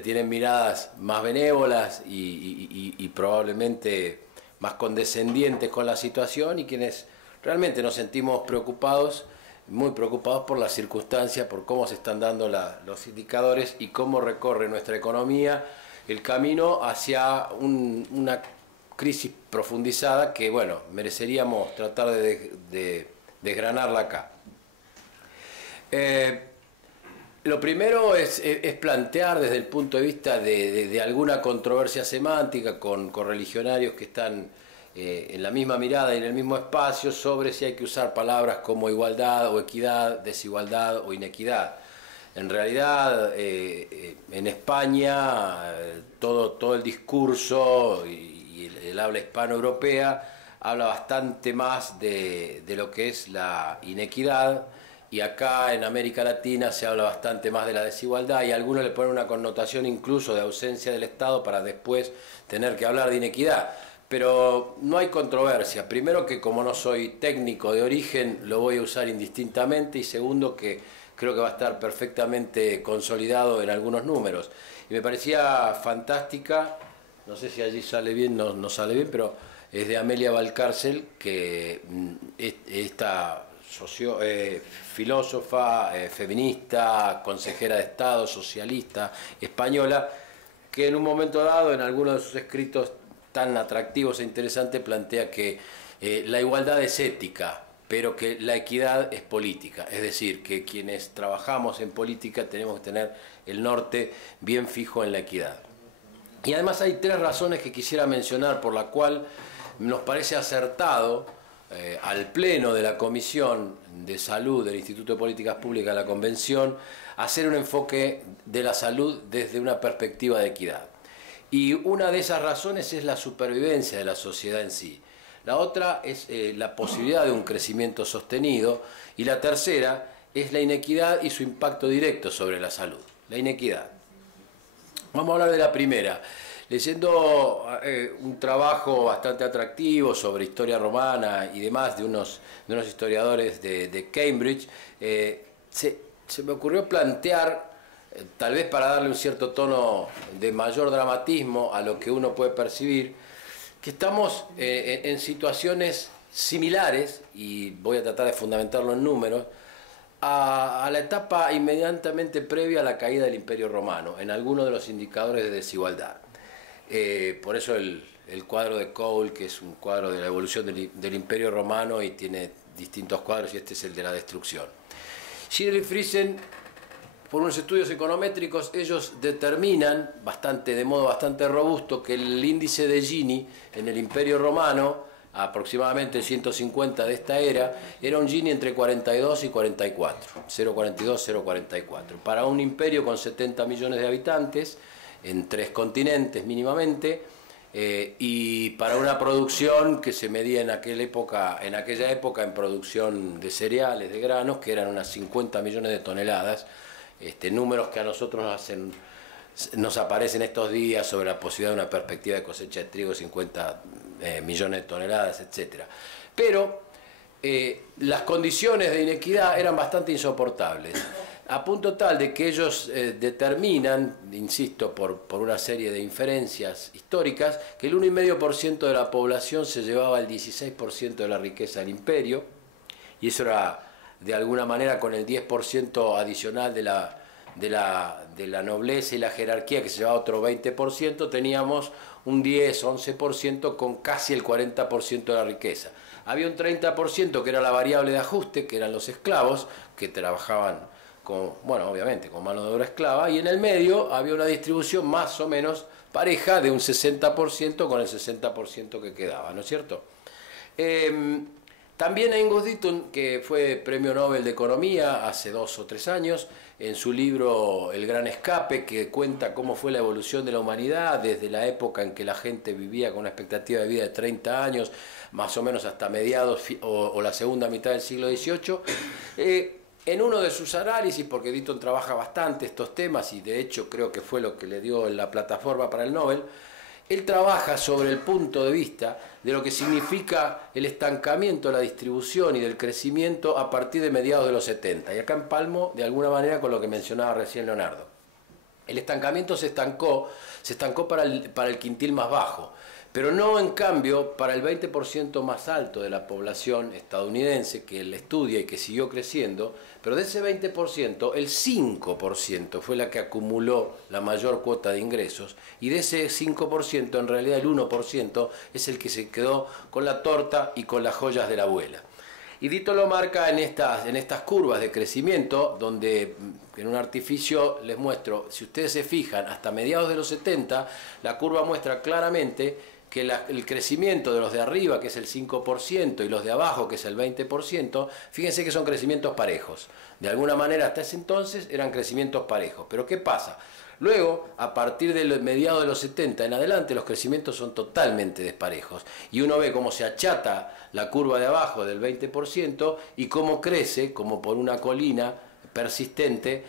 tienen miradas más benévolas y probablemente más condescendientes con la situación y quienes realmente nos sentimos preocupados, muy preocupados por las circunstancias, por cómo se están dando los indicadores y cómo recorre nuestra economía el camino hacia una crisis profundizada que, bueno, mereceríamos tratar de desgranarla acá. Lo primero es plantear desde el punto de vista de alguna controversia semántica con correligionarios que están en la misma mirada y en el mismo espacio sobre si hay que usar palabras como igualdad o equidad, desigualdad o inequidad. En realidad, en España, todo el discurso y el habla hispanoeuropea habla bastante más de lo que es la inequidad. Y acá en América Latina se habla bastante más de la desigualdad y algunos le ponen una connotación incluso de ausencia del Estado para después tener que hablar de inequidad. Pero no hay controversia. Primero que como no soy técnico de origen lo voy a usar indistintamente y segundo que creo que va a estar perfectamente consolidado en algunos números. Y me parecía fantástica, no sé si allí sale bien, no sale bien, pero es de Amelia Valcárcel, que esta filósofa, feminista, consejera de Estado, socialista, española, que en un momento dado, en algunos de sus escritos tan atractivos e interesantes, plantea que la igualdad es ética, pero que la equidad es política. Es decir, que quienes trabajamos en política tenemos que tener el norte bien fijo en la equidad. Y además hay tres razones que quisiera mencionar por la cual nos parece acertado al Pleno de la Comisión de Salud del Instituto de Políticas Públicas de la Convención, hacer un enfoque de la salud desde una perspectiva de equidad. Y una de esas razones es la supervivencia de la sociedad en sí. La otra es la posibilidad de un crecimiento sostenido. Y la tercera es la inequidad y su impacto directo sobre la salud. La inequidad. Vamos a hablar de la primera. Leyendo un trabajo bastante atractivo sobre historia romana y demás de unos historiadores de Cambridge, se me ocurrió plantear, tal vez para darle un cierto tono de mayor dramatismo a lo que uno puede percibir, que estamos en situaciones similares, y voy a tratar de fundamentarlo en números, a la etapa inmediatamente previa a la caída del Imperio Romano, en algunos de los indicadores de desigualdad. Por eso el cuadro de Cole, que es un cuadro de la evolución del Imperio Romano y tiene distintos cuadros, y este es el de la destrucción. Schiller y Friesen, por unos estudios econométricos, ellos determinan de modo bastante robusto que el índice de Gini en el Imperio Romano, aproximadamente el 150 de esta era un Gini entre 42 y 44, 0,42, 0,44. Para un imperio con 70 millones de habitantes, en 3 continentes mínimamente, y para una producción que se medía en aquella época en producción de cereales, de granos, que eran unas 50 millones de toneladas, números que a nosotros nos aparecen estos días sobre la posibilidad de una perspectiva de cosecha de trigo, 50 millones de toneladas, etc. Pero las condiciones de inequidad eran bastante insoportables, a punto tal de que ellos determinan, insisto, por una serie de inferencias históricas, que el 1,5% de la población se llevaba el 16% de la riqueza del imperio, y eso era de alguna manera con el 10% adicional de la nobleza y la jerarquía, que se llevaba otro 20%, teníamos un 10, 11% con casi el 40% de la riqueza. Había un 30% que era la variable de ajuste, que eran los esclavos, que trabajaban obviamente con mano de obra esclava, y en el medio había una distribución más o menos pareja de un 60% con el 60% que quedaba, ¿no es cierto? También Angus Deaton, que fue premio Nobel de Economía hace 2 o 3 años, en su libro El Gran Escape, que cuenta cómo fue la evolución de la humanidad desde la época en que la gente vivía con una expectativa de vida de 30 años, más o menos hasta mediados o la segunda mitad del siglo XVIII, en uno de sus análisis, porque Deaton trabaja bastante estos temas y de hecho creo que fue lo que le dio la plataforma para el Nobel, él trabaja sobre el punto de vista de lo que significa el estancamiento de la distribución y del crecimiento a partir de mediados de los 70. Y acá empalmo de alguna manera con lo que mencionaba recién Leonardo. El estancamiento se estancó para el quintil más bajo, pero no en cambio para el 20% más alto de la población estadounidense que él estudia y que siguió creciendo, pero de ese 20%, el 5% fue la que acumuló la mayor cuota de ingresos, y de ese 5%, en realidad el 1% es el que se quedó con la torta y con las joyas de la abuela. Y Dito lo marca en estas curvas de crecimiento, donde en un artificio les muestro, si ustedes se fijan, hasta mediados de los 70, la curva muestra claramente que el crecimiento de los de arriba, que es el 5%, y los de abajo, que es el 20%, fíjense que son crecimientos parejos. De alguna manera, hasta ese entonces eran crecimientos parejos. Pero ¿qué pasa? Luego, a partir de mediados de los 70 en adelante, los crecimientos son totalmente desparejos. Y uno ve cómo se achata la curva de abajo del 20% y cómo crece, como por una colina persistente,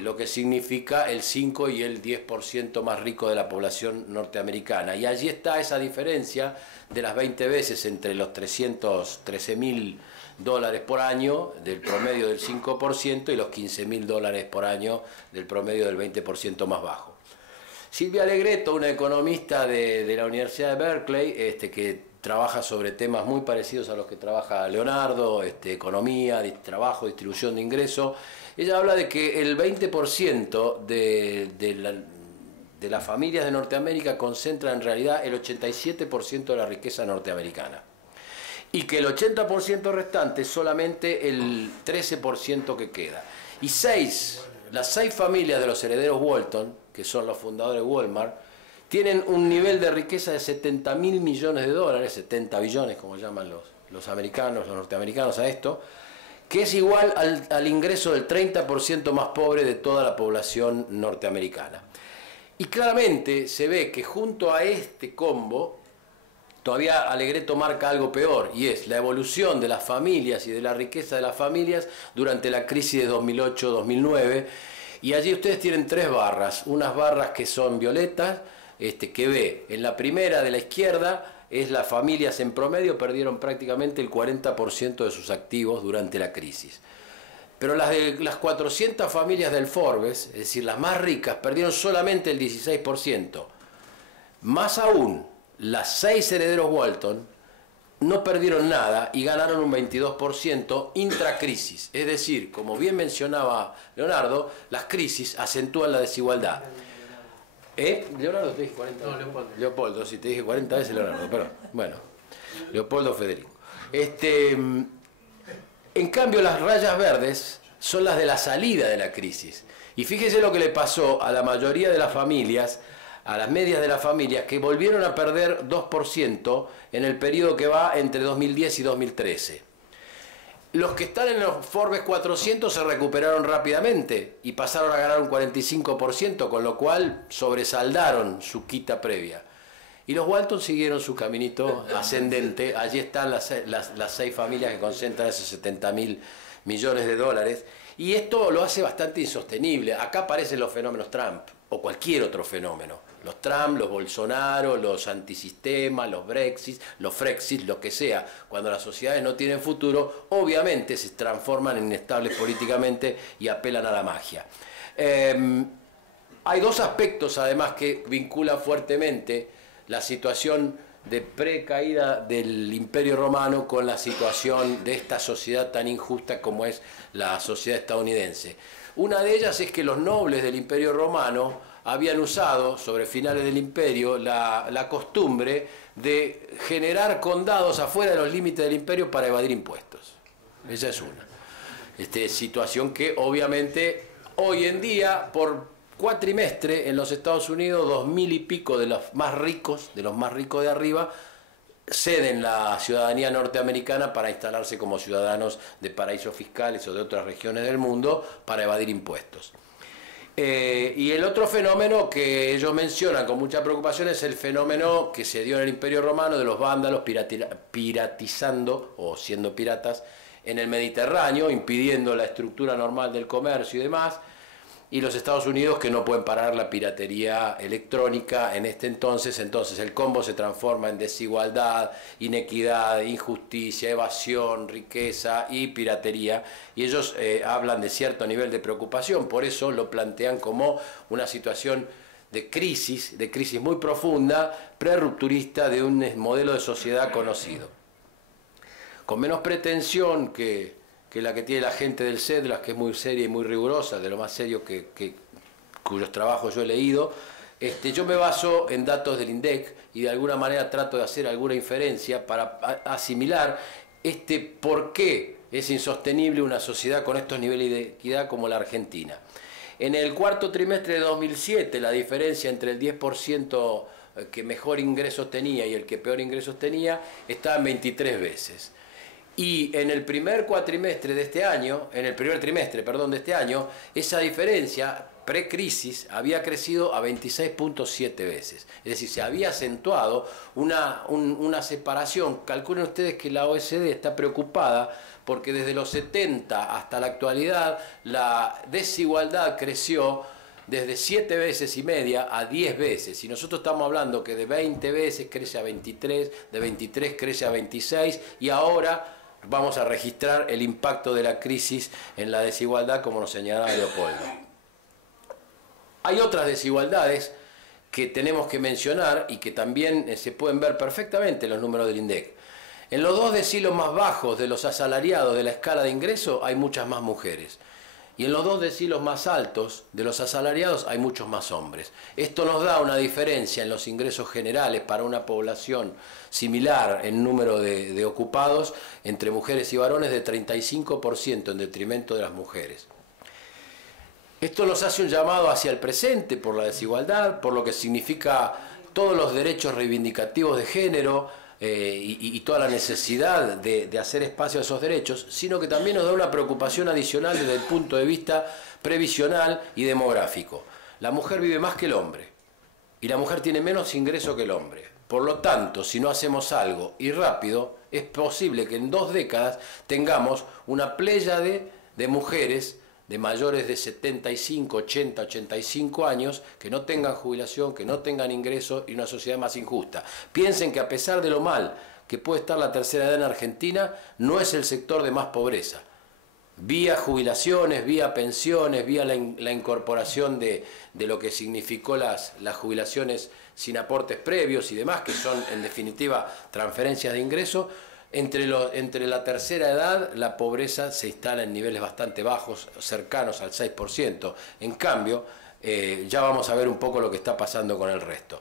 lo que significa el 5 y el 10% más rico de la población norteamericana. Y allí está esa diferencia de las 20 veces entre los $313.000 por año del promedio del 5% y los $15.000 por año del promedio del 20% más bajo. Silvia Alegreto, una economista de la Universidad de Berkeley, que trabaja sobre temas muy parecidos a los que trabaja Leonardo, economía, trabajo, distribución de ingresos. Ella habla de que el 20% de las familias de Norteamérica concentra en realidad el 87% de la riqueza norteamericana. Y que el 80% restante es solamente el 13% que queda. Y las 6 familias de los herederos Walton, que son los fundadores de Walmart, tienen un nivel de riqueza de $70.000 millones, 70 billones como llaman los americanos, los norteamericanos a esto, que es igual al ingreso del 30% más pobre de toda la población norteamericana. Y claramente se ve que junto a este combo, todavía Alegreto marca algo peor, y es la evolución de las familias y de la riqueza de las familias durante la crisis de 2008-2009, y allí ustedes tienen 3 barras, unas barras que son violetas, que ve en la primera de la izquierda, es las familias en promedio perdieron prácticamente el 40% de sus activos durante la crisis. Pero las 400 familias del Forbes, es decir, las más ricas, perdieron solamente el 16%. Más aún, las 6 herederos Walton, no perdieron nada y ganaron un 22% intracrisis. Es decir, como bien mencionaba Leonardo, las crisis acentúan la desigualdad. Leonardo, te dije 40 veces. No, Leopoldo. Leopoldo, sí, te dije 40 veces Leonardo, pero bueno, Leopoldo Federico. En cambio, las rayas verdes son las de la salida de la crisis. Y fíjese lo que le pasó a la mayoría de las familias, a las medias de las familias, que volvieron a perder 2% en el periodo que va entre 2010 y 2013. Los que están en los Forbes 400 se recuperaron rápidamente y pasaron a ganar un 45%, con lo cual sobresaldaron su quita previa. Y los Walton siguieron su caminito ascendente. Allí están las 6 familias que concentran esos 70.000 millones de dólares. Y esto lo hace bastante insostenible. Acá aparecen los fenómenos Trump o cualquier otro fenómeno. Los Trump, los Bolsonaro, los antisistemas, los Brexit, los Frexit, lo que sea. Cuando las sociedades no tienen futuro, obviamente se transforman en inestables políticamente y apelan a la magia. Hay dos aspectos además que vinculan fuertemente la situación de precaída del Imperio Romano con la situación de esta sociedad tan injusta como es la sociedad estadounidense. Una de ellas es que los nobles del Imperio Romano habían usado, sobre finales del imperio, la costumbre de generar condados afuera de los límites del imperio para evadir impuestos. Esa es una situación que obviamente hoy en día, por cuatrimestre en los Estados Unidos, 2.000 y pico de los más ricos de arriba, ceden la ciudadanía norteamericana para instalarse como ciudadanos de paraísos fiscales o de otras regiones del mundo para evadir impuestos. Y el otro fenómeno que ellos mencionan con mucha preocupación es el fenómeno que se dio en el Imperio Romano de los vándalos piratizando o siendo piratas en el Mediterráneo, impidiendo la estructura normal del comercio y demás, y los Estados Unidos que no pueden parar la piratería electrónica en este entonces el combo se transforma en desigualdad, inequidad, injusticia, evasión, riqueza y piratería, y ellos hablan de cierto nivel de preocupación, por eso lo plantean como una situación de crisis muy profunda, prerupturista de un modelo de sociedad conocido. Con menos pretensión que la que tiene la gente del CEDLAS, que es muy seria y muy rigurosa, de lo más serio cuyos trabajos yo he leído, yo me baso en datos del INDEC y de alguna manera trato de hacer alguna inferencia para asimilar por qué es insostenible una sociedad con estos niveles de equidad como la Argentina. En el cuarto trimestre de 2007, la diferencia entre el 10% que mejor ingresos tenía y el que peor ingresos tenía estaba en 23 veces. Y en el primer cuatrimestre de este año, de este año, esa diferencia precrisis había crecido a 26.7 veces. Es decir, se había acentuado una separación. Calculen ustedes que la OECD está preocupada porque desde los 70 hasta la actualidad la desigualdad creció desde 7 veces y media a 10 veces. Y nosotros estamos hablando que de 20 veces crece a 23, de 23 crece a 26 y ahora vamos a registrar el impacto de la crisis en la desigualdad, como nos señalaba Leopoldo. Hay otras desigualdades que tenemos que mencionar y que también se pueden ver perfectamente en los números del INDEC. En los 2 decilos más bajos de los asalariados de la escala de ingreso hay muchas más mujeres. Y en los 2 decilos más altos de los asalariados hay muchos más hombres. Esto nos da una diferencia en los ingresos generales para una población similar en número de ocupados entre mujeres y varones de 35% en detrimento de las mujeres. Esto nos hace un llamado hacia el presente por la desigualdad, por lo que significa todos los derechos reivindicativos de género, y toda la necesidad de hacer espacio a esos derechos, sino que también nos da una preocupación adicional desde el punto de vista previsional y demográfico. La mujer vive más que el hombre y la mujer tiene menos ingreso que el hombre. Por lo tanto, si no hacemos algo y rápido, es posible que en 2 décadas tengamos una pléyade de mujeres de mayores de 75, 80, 85 años, que no tengan jubilación, que no tengan ingreso y una sociedad más injusta. Piensen que a pesar de lo mal que puede estar la tercera edad en Argentina, no es el sector de más pobreza. Vía jubilaciones, vía pensiones, vía la incorporación de lo que significó las jubilaciones sin aportes previos y demás, que son en definitiva transferencias de ingreso, Entre la tercera edad, la pobreza se instala en niveles bastante bajos, cercanos al 6%. En cambio, ya vamos a ver un poco lo que está pasando con el resto.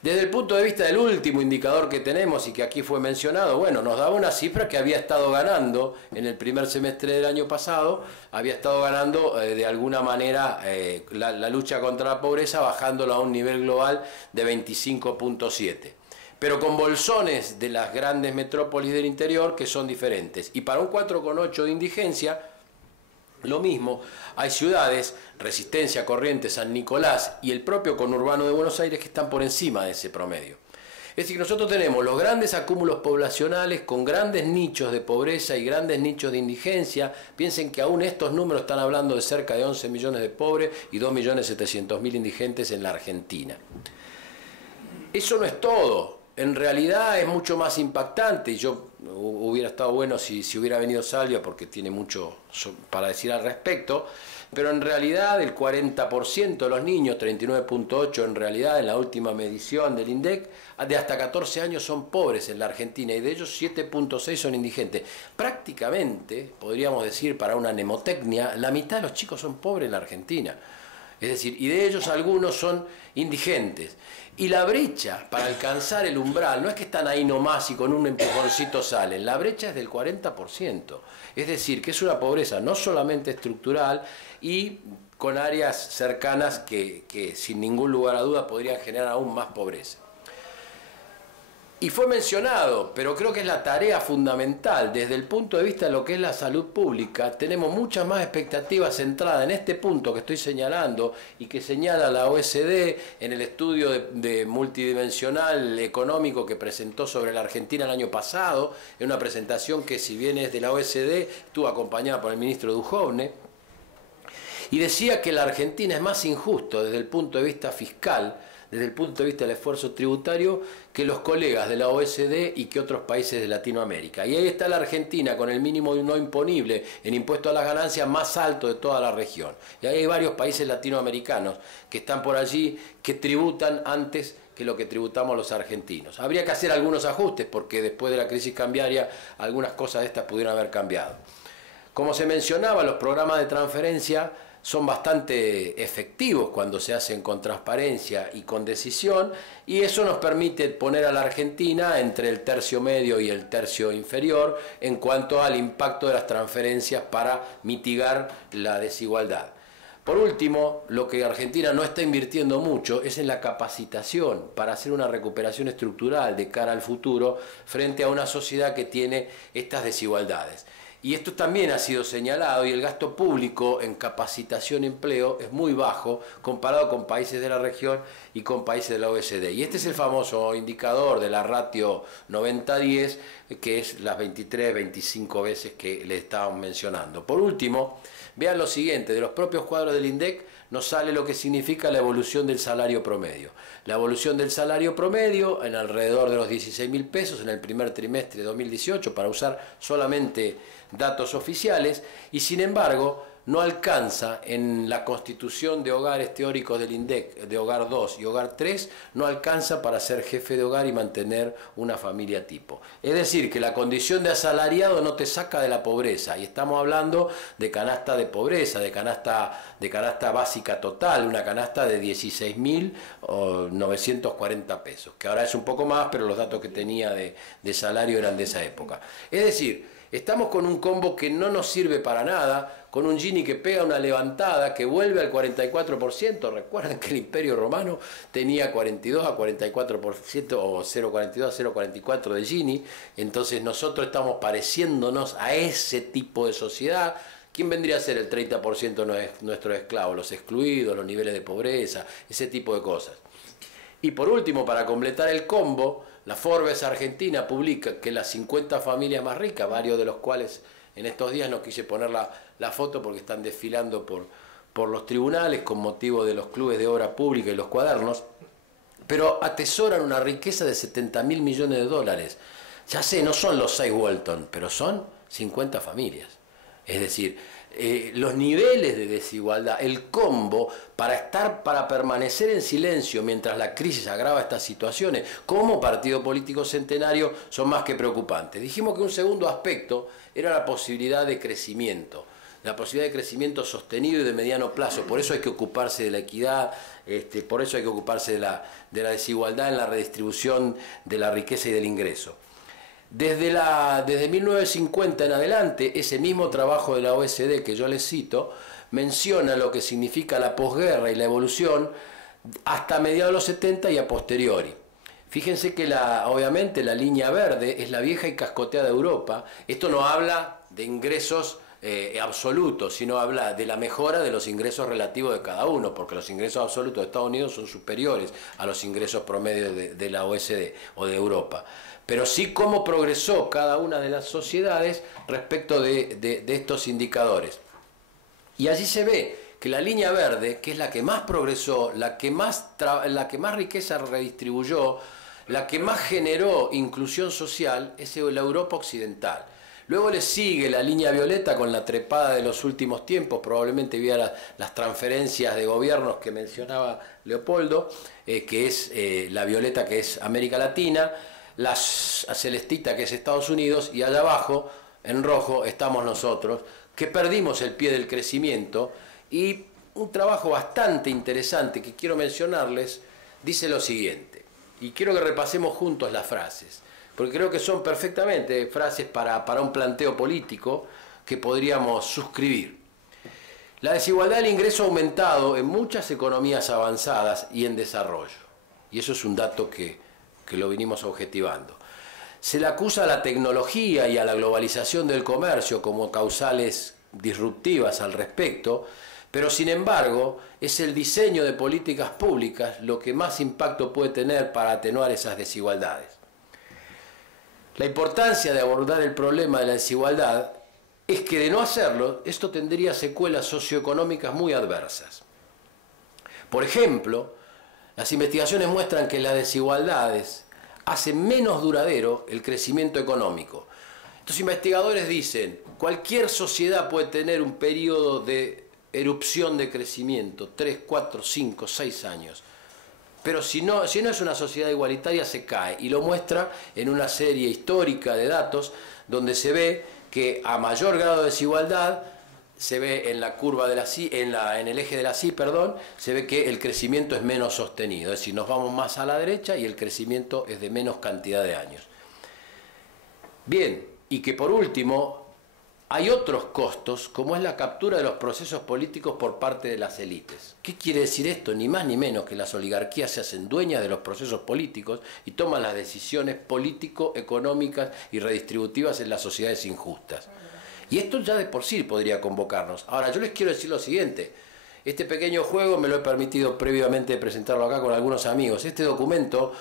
Desde el punto de vista del último indicador que tenemos y que aquí fue mencionado, bueno, nos daba una cifra que había estado ganando en el primer semestre del año pasado, había estado ganando de alguna manera la lucha contra la pobreza, bajándolo a un nivel global de 25.7. Pero con bolsones de las grandes metrópolis del interior que son diferentes. Y para un 4,8 de indigencia, lo mismo, hay ciudades, Resistencia, Corrientes, San Nicolás y el propio conurbano de Buenos Aires que están por encima de ese promedio. Es decir, nosotros tenemos los grandes acúmulos poblacionales con grandes nichos de pobreza y grandes nichos de indigencia. Piensen que aún estos números están hablando de cerca de 11 millones de pobres y 2.700.000 indigentes en la Argentina. Eso no es todo. En realidad es mucho más impactante. Yo hubiera estado bueno si hubiera venido Salvia porque tiene mucho para decir al respecto, pero en realidad el 40% de los niños, 39.8 en realidad en la última medición del INDEC, de hasta 14 años son pobres en la Argentina y de ellos 7.6 son indigentes. Prácticamente, podríamos decir para una mnemotecnia, la mitad de los chicos son pobres en la Argentina. Es decir, y de ellos algunos son indigentes. Y la brecha para alcanzar el umbral, no es que están ahí nomás y con un empujoncito salen, la brecha es del 40%. Es decir, que es una pobreza no solamente estructural y con áreas cercanas que sin ningún lugar a duda podrían generar aún más pobreza. Y fue mencionado, pero creo que es la tarea fundamental desde el punto de vista de lo que es la salud pública. Tenemos muchas más expectativas centradas en este punto que estoy señalando y que señala la OECD en el estudio de multidimensional económico que presentó sobre la Argentina el año pasado, en una presentación que, si bien es de la OECD, estuvo acompañada por el ministro Duhovne, y decía que la Argentina es más injusto desde el punto de vista fiscal, desde el punto de vista del esfuerzo tributario, que los colegas de la OECD y que otros países de Latinoamérica. Y ahí está la Argentina con el mínimo no imponible en impuesto a las ganancias más alto de toda la región. Y ahí hay varios países latinoamericanos que están por allí, que tributan antes que lo que tributamos los argentinos. Habría que hacer algunos ajustes porque después de la crisis cambiaria algunas cosas de estas pudieron haber cambiado. Como se mencionaba, los programas de transferencia son bastante efectivos cuando se hacen con transparencia y con decisión, y eso nos permite poner a la Argentina entre el tercio medio y el tercio inferior en cuanto al impacto de las transferencias para mitigar la desigualdad. Por último, lo que Argentina no está invirtiendo mucho es en la capacitación para hacer una recuperación estructural de cara al futuro frente a una sociedad que tiene estas desigualdades. Y esto también ha sido señalado, y el gasto público en capacitación y empleo es muy bajo comparado con países de la región y con países de la OECD. Y este es el famoso indicador de la ratio 90-10, que es las 23, 25 veces que le estábamos mencionando. Por último, vean lo siguiente, de los propios cuadros del INDEC nos sale lo que significa la evolución del salario promedio. La evolución del salario promedio en alrededor de los 16.000 pesos en el primer trimestre de 2018, para usar solamente datos oficiales, y sin embargo no alcanza en la constitución de hogares teóricos del INDEC, de hogar 2 y hogar 3, no alcanza para ser jefe de hogar y mantener una familia tipo. Es decir, que la condición de asalariado no te saca de la pobreza, y estamos hablando de canasta de pobreza, de canasta básica total, una canasta de 16.940 pesos, que ahora es un poco más, pero los datos que tenía de salario eran de esa época. Es decir, estamos con un combo que no nos sirve para nada, con un Gini que pega una levantada, que vuelve al 44%. Recuerden que el Imperio Romano tenía 42 a 44% o 0,42 a 0,44 de Gini. Entonces nosotros estamos pareciéndonos a ese tipo de sociedad. ¿Quién vendría a ser el 30% de nuestros esclavos? Los excluidos, los niveles de pobreza, ese tipo de cosas. Y por último, para completar el combo, la Forbes Argentina publica que las 50 familias más ricas, varios de los cuales en estos días no quise poner la foto porque están desfilando por los tribunales con motivo de los clubes de obra pública y los cuadernos, pero atesoran una riqueza de 70.000 millones de dólares. Ya sé, no son los 6 Walton, pero son 50 familias. Es decir, los niveles de desigualdad, el combo para permanecer en silencio mientras la crisis agrava estas situaciones, como partido político centenario, son más que preocupantes. Dijimos que un segundo aspecto era la posibilidad de crecimiento. La posibilidad de crecimiento sostenido y de mediano plazo. Por eso hay que ocuparse de la equidad, por eso hay que ocuparse de la desigualdad en la redistribución de la riqueza y del ingreso. Desde 1950 en adelante, ese mismo trabajo de la OSD que yo les cito, menciona lo que significa la posguerra y la evolución hasta mediados de los 70 y a posteriori. Fíjense que obviamente la línea verde es la vieja y cascoteada Europa. Esto no habla de ingresos absolutos, sino habla de la mejora de los ingresos relativos de cada uno, porque los ingresos absolutos de Estados Unidos son superiores a los ingresos promedios de la OSD o de Europa. Pero sí cómo progresó cada una de las sociedades respecto de estos indicadores. Y allí se ve que la línea verde, que es la que más progresó, la que más riqueza redistribuyó, la que más generó inclusión social, es la Europa occidental. Luego le sigue la línea violeta con la trepada de los últimos tiempos, probablemente vía las transferencias de gobiernos que mencionaba Leopoldo, que es la violeta, que es América Latina, la celestita, que es Estados Unidos, y allá abajo, en rojo, estamos nosotros, que perdimos el pie del crecimiento. Y un trabajo bastante interesante que quiero mencionarles dice lo siguiente, y quiero que repasemos juntos las frases, porque creo que son perfectamente frases para un planteo político que podríamos suscribir. La desigualdad del ingreso ha aumentado en muchas economías avanzadas y en desarrollo, y eso es un dato que lo venimos objetivando. Se le acusa a la tecnología y a la globalización del comercio como causales disruptivas al respecto, pero sin embargo es el diseño de políticas públicas lo que más impacto puede tener para atenuar esas desigualdades. La importancia de abordar el problema de la desigualdad es que de no hacerlo, esto tendría secuelas socioeconómicas muy adversas. Por ejemplo, las investigaciones muestran que las desigualdades hacen menos duradero el crecimiento económico. Estos investigadores dicen, cualquier sociedad puede tener un periodo de erupción de crecimiento, 3, 4, 5, 6 años. Pero si no es una sociedad igualitaria, se cae. Y lo muestra en una serie histórica de datos donde se ve que a mayor grado de desigualdad, se ve en la curva de la CI, en el eje de la CI, perdón, se ve que el crecimiento es menos sostenido. Es decir, nos vamos más a la derecha y el crecimiento es de menos cantidad de años. Bien, y que por último, hay otros costos, como es la captura de los procesos políticos por parte de las élites. ¿Qué quiere decir esto? Ni más ni menos que las oligarquías se hacen dueñas de los procesos políticos y toman las decisiones político-económicas y redistributivas en las sociedades injustas. Y esto ya de por sí podría convocarnos. Ahora, yo les quiero decir lo siguiente. Este pequeño juego me lo he permitido previamente presentarlo acá con algunos amigos. Este documento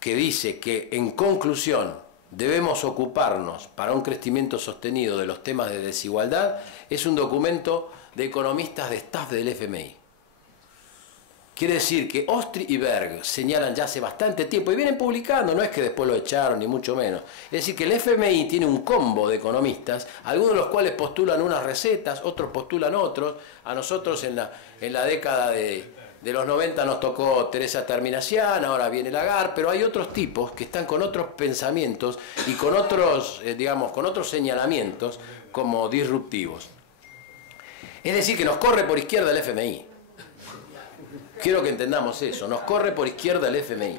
que dice que, en conclusión, debemos ocuparnos para un crecimiento sostenido de los temas de desigualdad, es un documento de economistas de staff del FMI. Quiere decir que Ostri y Berg señalan ya hace bastante tiempo, y vienen publicando, no es que después lo echaron, ni mucho menos. Es decir, que el FMI tiene un combo de economistas, algunos de los cuales postulan unas recetas, otros postulan otros. A nosotros en la década de los 90 nos tocó Teresa Terminacián, ahora viene Lagarde, pero hay otros tipos que están con otros pensamientos y con otros, con otros señalamientos como disruptivos. Es decir, que nos corre por izquierda el FMI. Quiero que entendamos eso, nos corre por izquierda el FMI.